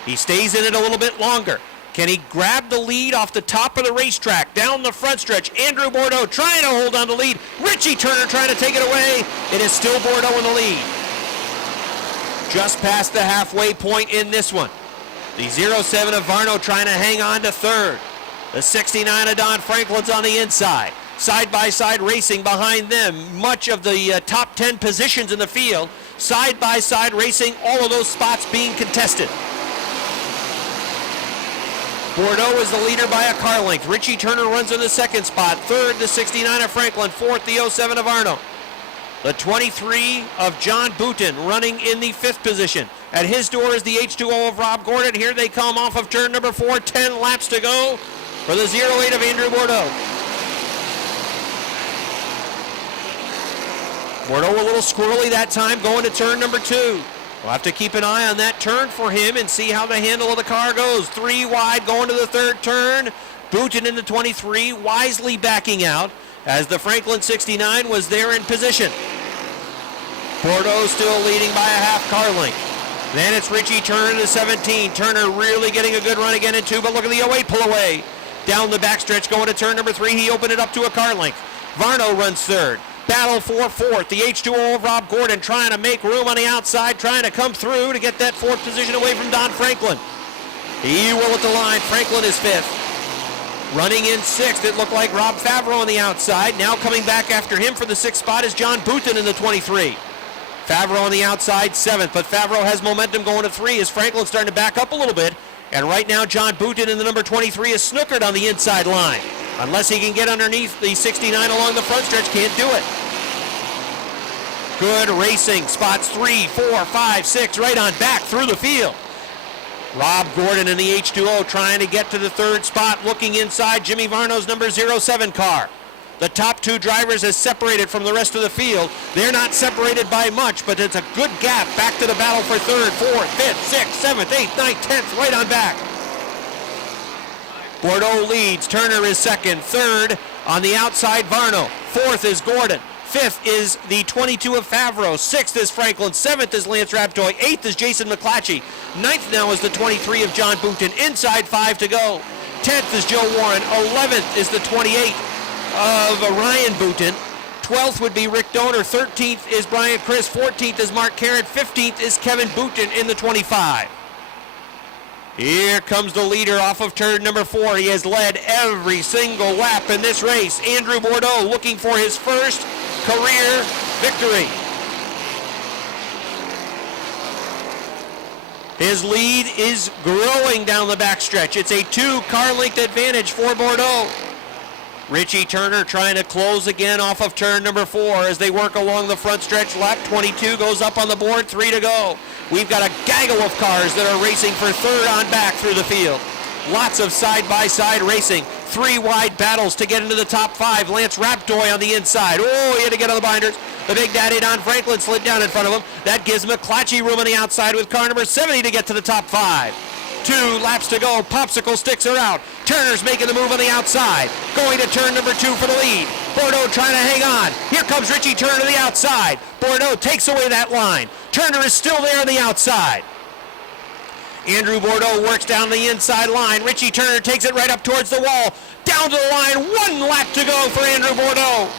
He stays in it a little bit longer. Can he grab the lead off the top of the racetrack, down the front stretch? Andrew Bordeaux trying to hold on the lead. Richie Turner trying to take it away. It is still Bordeaux in the lead. Just past the halfway point in this one. The 07 of Varno trying to hang on to third. The 69 of Don Franklin's on the inside. Side-by-side racing behind them. Much of the top 10 positions in the field. Side-by-side racing, all of those spots being contested. Bordeaux is the leader by a car length. Richie Turner runs in the second spot. Third, the 69 of Franklin. Fourth, the 07 of Arno. The 23 of John Boutin running in the fifth position. At his door is the H2O of Rob Gordon. Here they come off of turn number 4. 10 laps to go for the 08 of Andrew Bordeaux. Bordeaux a little squirrely that time going to turn number 2. We'll have to keep an eye on that turn for him and see how the handle of the car goes. 3 wide going to the third turn. Boutin in the 23, wisely backing out as the Franklin 69 was there in position. Bordeaux still leading by a half car length. Then it's Richie Turner in the 17. Turner really getting a good run again in 2, but look at the 08 pull away. Down the backstretch going to turn number 3. He opened it up to a car length. Varno runs third. Battle for fourth. The H2O of Rob Gordon trying to make room on the outside, trying to come through to get that fourth position away from Don Franklin. He will at the line. Franklin is fifth. Running in sixth, it looked like Rob Favreau on the outside. Now coming back after him for the sixth spot is John Boutin in the 23. Favreau on the outside, seventh, but Favreau has momentum going to 3 as Franklin's starting to back up a little bit. And right now, John Boutin in the number 23 is snookered on the inside line. Unless he can get underneath the 69 along the front stretch, can't do it. Good racing. Spots 3, 4, 5, 6, right on back through the field. Rob Gordon in the H2O trying to get to the third spot, looking inside Jimmy Varno's number 07 car. The top 2 drivers is separated from the rest of the field. They're not separated by much, but it's a good gap back to the battle for third, fourth, fifth, sixth, seventh, eighth, ninth, 10th, right on back. Bordeaux leads. Turner is second. Third on the outside, Varno. Fourth is Gordon. Fifth is the 22 of Favreau. Sixth is Franklin. Seventh is Lance Raptoy. Eighth is Jason McClatchy. Ninth now is the 23 of John Boutin. Inside 5 to go. 10th is Joe Warren. 11th is the 28 of Ryan Boutin. 12th would be Rick Donor. 13th is Brian Chris. 14th is Mark Carrot. 15th is Kevin Boutin in the 25. Here comes the leader off of turn number 4. He has led every single lap in this race. Andrew Bordeaux looking for his first career victory. His lead is growing down the backstretch. It's a 2-car length advantage for Bordeaux. Richie Turner trying to close again off of turn number 4 as they work along the front stretch. Lap 22 goes up on the board, 3 to go. We've got a gaggle of cars that are racing for third on back through the field. Lots of side-by-side racing. 3 wide battles to get into the top 5. Lance Raptoy on the inside. Oh, he had to get on the binders. The big daddy Don Franklin slid down in front of him. That gives McClatchy room on the outside with car number 70 to get to the top 5. 2 laps to go. Popsicle sticks are out. Turner's making the move on the outside. Going to turn number 2 for the lead. Bordeaux trying to hang on. Here comes Richie Turner to the outside. Bordeaux takes away that line. Turner is still there on the outside. Andrew Bordeaux works down the inside line. Richie Turner takes it right up towards the wall. Down to the line. 1 lap to go for Andrew Bordeaux.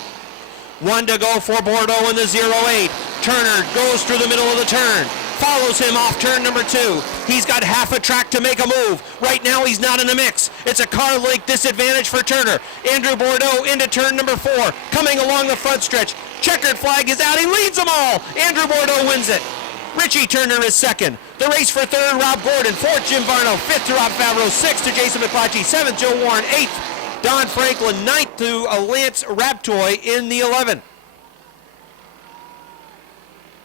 1 to go for Bordeaux in the 08. Turner goes through the middle of the turn. Follows him off turn number 2. He's got half a track to make a move. Right now he's not in the mix. It's a car length disadvantage for Turner. Andrew Bordeaux into turn number 4. Coming along the front stretch. Checkered flag is out. He leads them all. Andrew Bordeaux wins it. Richie Turner is second. The race for third, Rob Gordon. Fourth, Jim Varno. Fifth to Rob Favreau. Sixth to Jason McClatchy. Seventh, Joe Warren. Eighth, Don Franklin. Ninth to Lance Raptoy in the 11.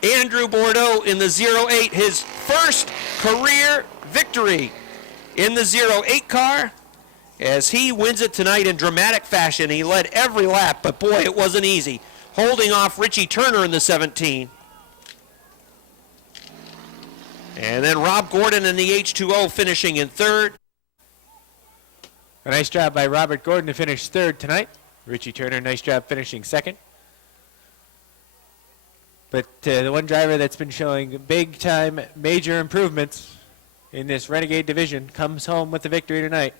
Andrew Bordeaux in the 08, his first career victory in the 08 car as he wins it tonight in dramatic fashion. He led every lap, but boy, it wasn't easy. Holding off Richie Turner in the 17. And then Rob Gordon in the H2O finishing in third. A nice job by Robert Gordon to finish third tonight. Richie Turner, nice job finishing second. But the one driver that's been showing big-time major improvements in this Renegade division comes home with the victory tonight.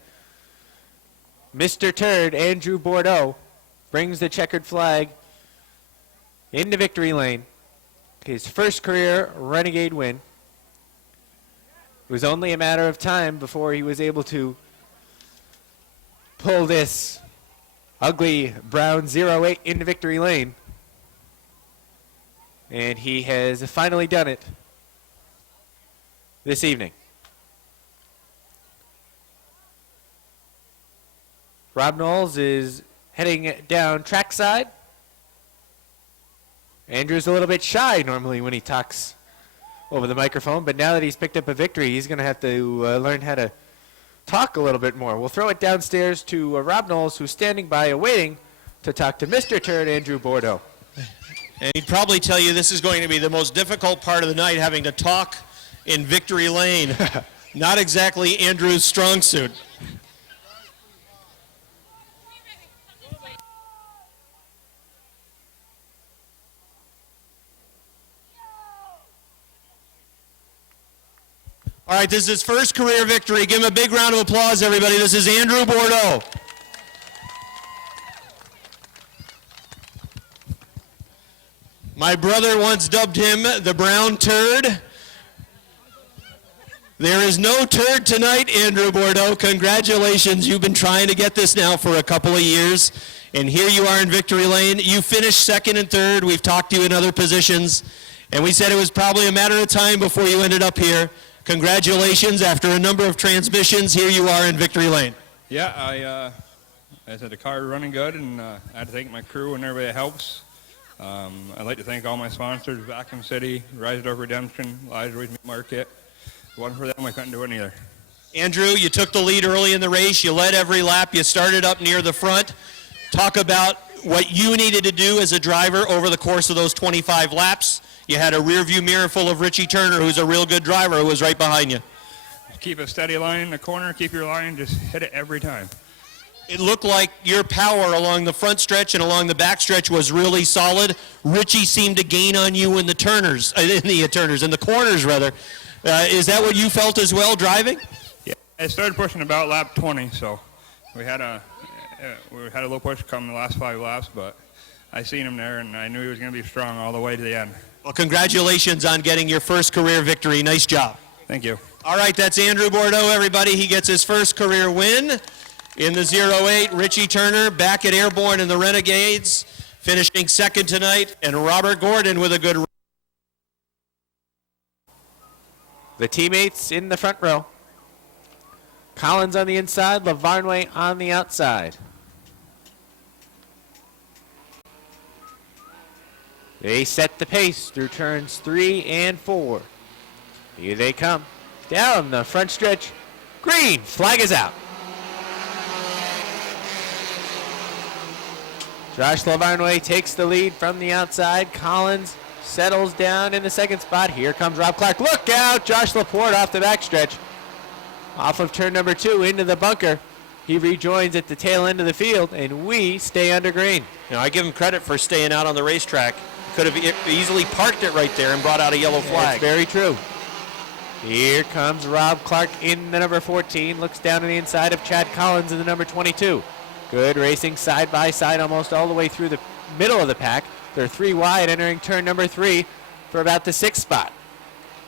Mr. Turd, Andrew Bordeaux, brings the checkered flag into victory lane. His first career Renegade win. It was only a matter of time before he was able to pull this ugly brown 08 into victory lane. And he has finally done it this evening. Rob Knowles is heading down trackside. Andrew's a little bit shy normally when he talks over the microphone, but now that he's picked up a victory, he's going to have to learn how to talk a little bit more. We'll throw it downstairs to Rob Knowles, who's standing by waiting to talk to Mr. Turd, Andrew Bordeaux. And he'd probably tell you this is going to be the most difficult part of the night, having to talk in victory lane. Not exactly Andrew's strong suit. All right, this is his first career victory. Give him a big round of applause, everybody. This is Andrew Bordeaux. My brother once dubbed him the brown turd. There is no turd tonight, Andrew Bordeaux. Congratulations. You've been trying to get this now for a couple of years, and here you are in victory lane. You finished second and third. We've talked to you in other positions, and we said it was probably a matter of time before you ended up here. Congratulations. After a number of transmissions, here you are in victory lane. Yeah, I said the car was running good, and I had to thank my crew and everybody that helps. I'd like to thank all my sponsors, Vacuum City, Rise Door Redemption, Lies Meat Market. If it wasn't for them, I couldn't do it either. Andrew, you took the lead early in the race. You led every lap. You started up near the front. Talk about what you needed to do as a driver over the course of those 25 laps. You had a rear view mirror full of Richie Turner, who's a real good driver, who was right behind you. Keep a steady line in the corner, keep your line, just hit it every time. It looked like your power along the front stretch and along the back stretch was really solid. Richie seemed to gain on you in the in the corners rather. Is that what you felt as well driving? Yeah, I started pushing about lap 20, so we had a little push come the last 5 laps, but I seen him there and I knew he was going to be strong all the way to the end. Well, congratulations on getting your first career victory. Nice job. Thank you. All right, that's Andrew Bordeaux, everybody. He gets his first career win in the 08. Richie Turner back at Airborne in the Renegades, finishing second tonight, and Robert Gordon with a good. The teammates in the front row. Collins on the inside, Lavarnway on the outside. They set the pace through turns 3 and 4. Here they come. Down the front stretch. Green, flag is out. Josh Lavarnway takes the lead from the outside. Collins settles down in the second spot. Here comes Rob Clark. Look out! Josh Laporte off the backstretch. Off of turn number 2 into the bunker. He rejoins at the tail end of the field, and we stay under green. You know, I give him credit for staying out on the racetrack. Could have easily parked it right there and brought out a yellow flag. That's very true. Here comes Rob Clark in the number 14. Looks down to the inside of Chad Collins in the number 22. Good racing side by side almost all the way through the middle of the pack. They're 3 wide entering turn number 3 for about the 6th spot.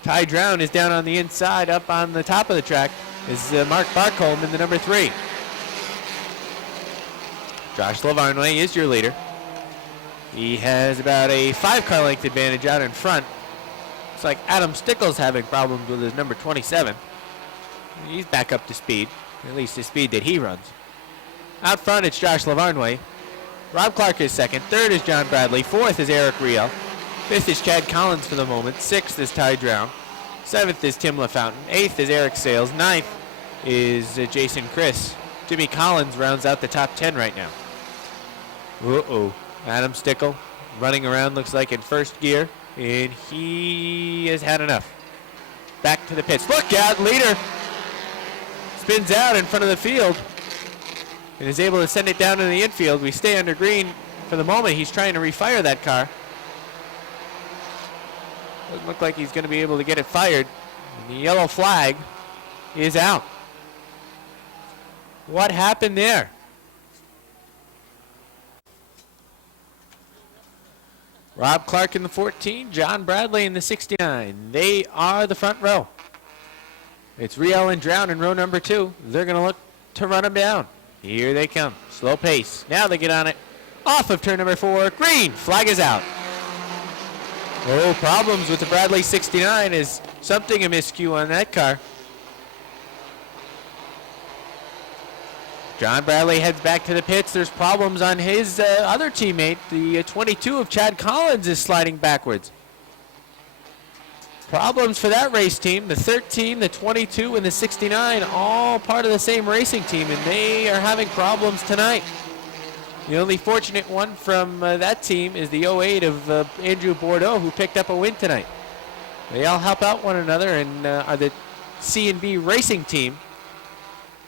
Ty Drown is down on the inside. Up on the top of the track is Mark Barkholm in the number 3. Josh Lavarnway is your leader. He has about a 5-car length advantage out in front. It's like Adam Stickles having problems with his number 27. He's back up to speed, at least the speed that he runs. Out front, it's Josh Lavarnway. Rob Clark is second. Third is John Bradley. Fourth is Eric Riel. Fifth is Chad Collins for the moment. Sixth is Ty Drown. Seventh is Tim LaFountain. Eighth is Eric Sales. Ninth is Jason Chris. Jimmy Collins rounds out the top 10 right now. Uh-oh. Adam Stickle running around, looks like in first gear, and he has had enough. Back to the pits. Look out, leader spins out in front of the field and is able to send it down to the infield. We stay under green for the moment. He's trying to refire that car. Doesn't look like he's going to be able to get it fired. And the yellow flag is out. What happened there? Rob Clark in the 14, John Bradley in the 69. They are the front row. It's Riel and Drown in row number 2. They're going to look to run them down. Here they come. Slow pace. Now they get on it. Off of turn number 4. Green. Flag is out. Oh, problems with the Bradley 69 is something a miscue on that car. John Bradley heads back to the pits. There's problems on his other teammate. The 22 of Chad Collins is sliding backwards. Problems for that race team. The 13, the 22, and the 69, all part of the same racing team, and they are having problems tonight. The only fortunate one from that team is the 08 of Andrew Bordeaux, who picked up a win tonight. They all help out one another and are the C&B racing team.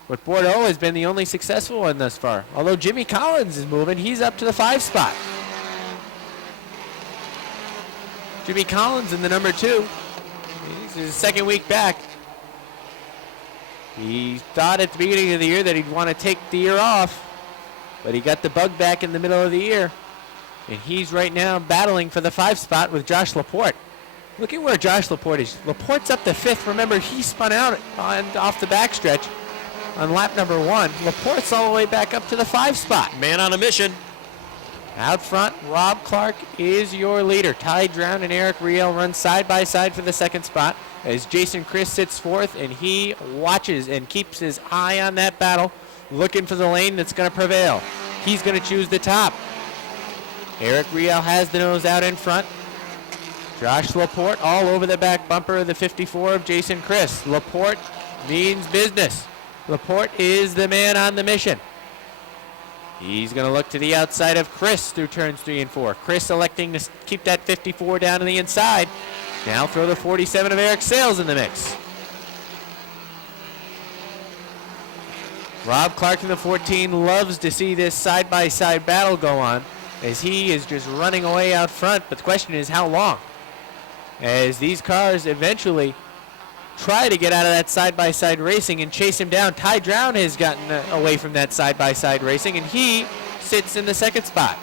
But Bordeaux has been the only successful one thus far. Although Jimmy Collins is moving, he's up to the 5 spot. Jimmy Collins in the number 2. He's his second week back. He thought at the beginning of the year that he'd want to take the year off, but he got the bug back in the middle of the year. And he's right now battling for the 5 spot with Josh Laporte. Look at where Josh Laporte is. Laporte's up to 5th. Remember, he spun out off the backstretch on lap number 1. Laporte's all the way back up to the 5 spot. Man on a mission. Out front, Rob Clark is your leader. Ty Drown and Eric Riel run side by side for the 2nd spot as Jason Chris sits 4th, and he watches and keeps his eye on that battle, looking for the lane that's going to prevail. He's going to choose the top. Eric Riel has the nose out in front. Josh Laporte all over the back bumper of the 54 of Jason Chris. Laporte means business. Laporte is the man on the mission. He's going to look to the outside of Chris through turns 3 and 4. Chris electing to keep that 54 down to the inside. Now throw the 47 of Eric Sales in the mix. Rob Clark in the 14 loves to see this side-by-side battle go on as he is just running away out front. But the question is how long? As these cars eventually try to get out of that side-by-side racing and chase him down. Ty Drown has gotten away from that side-by-side racing, and he sits in the 2nd spot.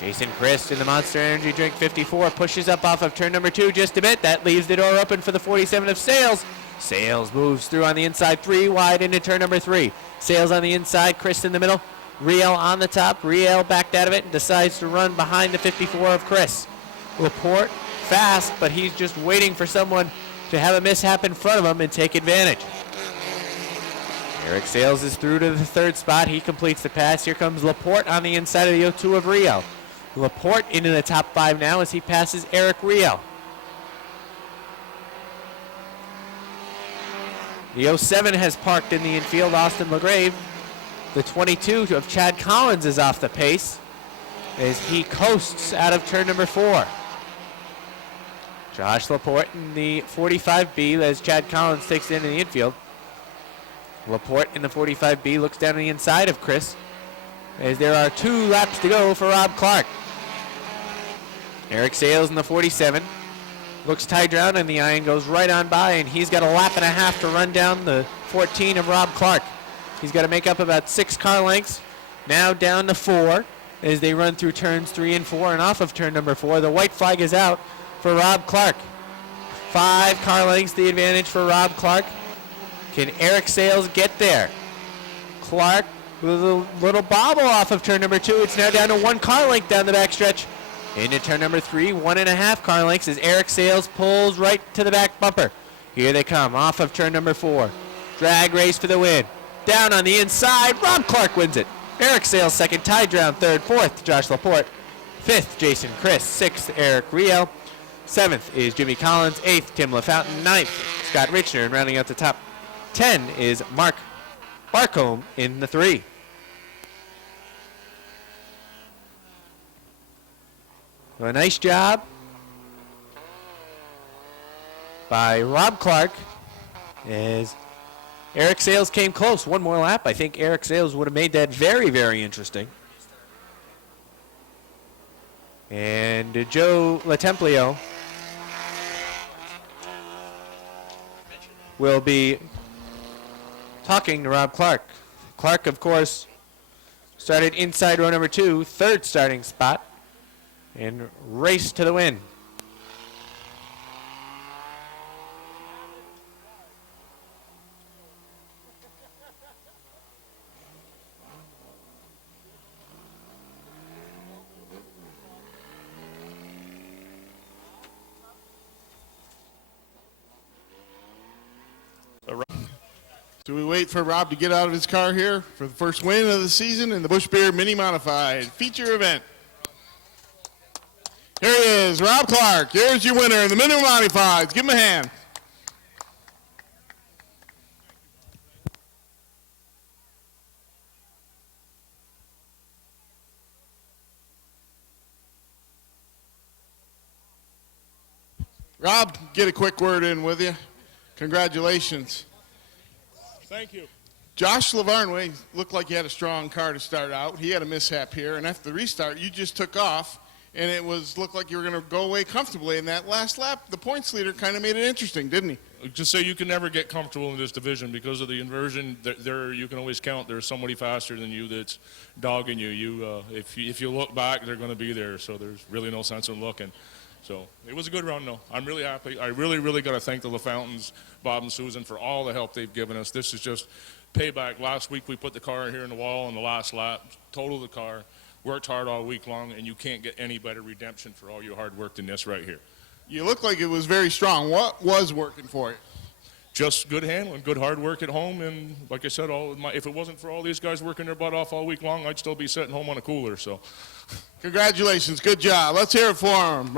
Jason Chris in the Monster Energy Drink 54 pushes up off of turn number 2 just a bit. That leaves the door open for the 47 of Sales. Sales moves through on the inside, 3 wide into turn number 3. Sales on the inside, Chris in the middle. Riel on the top. Riel backed out of it and decides to run behind the 54 of Chris. Laporte fast, but he's just waiting for someone to have a mishap in front of him and take advantage. Eric Sales is through to the 3rd spot. He completes the pass. Here comes Laporte on the inside of the 02 of Riel. Laporte into the top 5 now as he passes Eric Riel. The 07 has parked in the infield, Austin LaGrave. The 22 of Chad Collins is off the pace as he coasts out of turn number 4. Josh Laporte in the 45B as Chad Collins takes it into the infield. Laporte in the 45B looks down on the inside of Chris as there are 2 laps to go for Rob Clark. Eric Sales in the 47 looks Ty Drown in the eye and goes right on by, and he's got a lap and a half to run down the 14 of Rob Clark. He's got to make up about 6 car lengths. Now down to 4 as they run through turns 3 and 4 and off of turn number 4. The white flag is out for Rob Clark. 5 car lengths the advantage for Rob Clark. Can Eric Sales get there? Clark with a little bobble off of turn number 2. It's now down to 1 car length down the backstretch. Into turn number 3, 1.5 car lengths as Eric Sales pulls right to the back bumper. Here they come off of turn number 4. Drag race for the win. Down on the inside, Rob Clark wins it. Eric Sales 2nd, Ty Drown 3rd, 4th, Josh Laporte, 5th, Jason Chris, 6th, Eric Riel, 7th is Jimmy Collins, 8th, Tim LaFountain, 9th, Scott Richner, and rounding out the top 10 is Mark Barcombe in the 3. So a nice job by Rob Clark as Eric Sales came close. One more lap. I think Eric Sales would have made that very, very interesting. And Joe LaTemplio will be talking to Rob Clark. Clark, of course, started inside row number 2, third starting spot, and raced to the win. So we wait for Rob to get out of his car here for the first win of the season in the Busch Beer Mini Modified feature event. Here he is, Rob Clark. Here's your winner in the Mini Modifieds. Give him a hand. Rob, get a quick word in with you. Congratulations. Thank you. Josh Lavarnway looked like he had a strong car to start out. He had a mishap here, and after the restart, you just took off, and it looked like you were going to go away comfortably. In that last lap, the points leader kind of made it interesting, didn't he? Just say you can never get comfortable in this division because of the inversion. There, you can always count there's somebody faster than you that's dogging you. If you look back, they're going to be there. So there's really no sense in looking. So it was a good run, though. I'm really happy. I really got to thank the LaFountains, Bob and Susan, for all the help they've given us. This is just payback. Last week we put the car here in the wall on the last lap, totaled the car, worked hard all week long, and you can't get any better redemption for all your hard work than this right here. You look like it was very strong. What was working for you? Just good handling, good hard work at home, and like I said, if it wasn't for all these guys working their butt off all week long, I'd still be sitting home on a cooler. So, Congratulations. Good job. Let's hear it for him.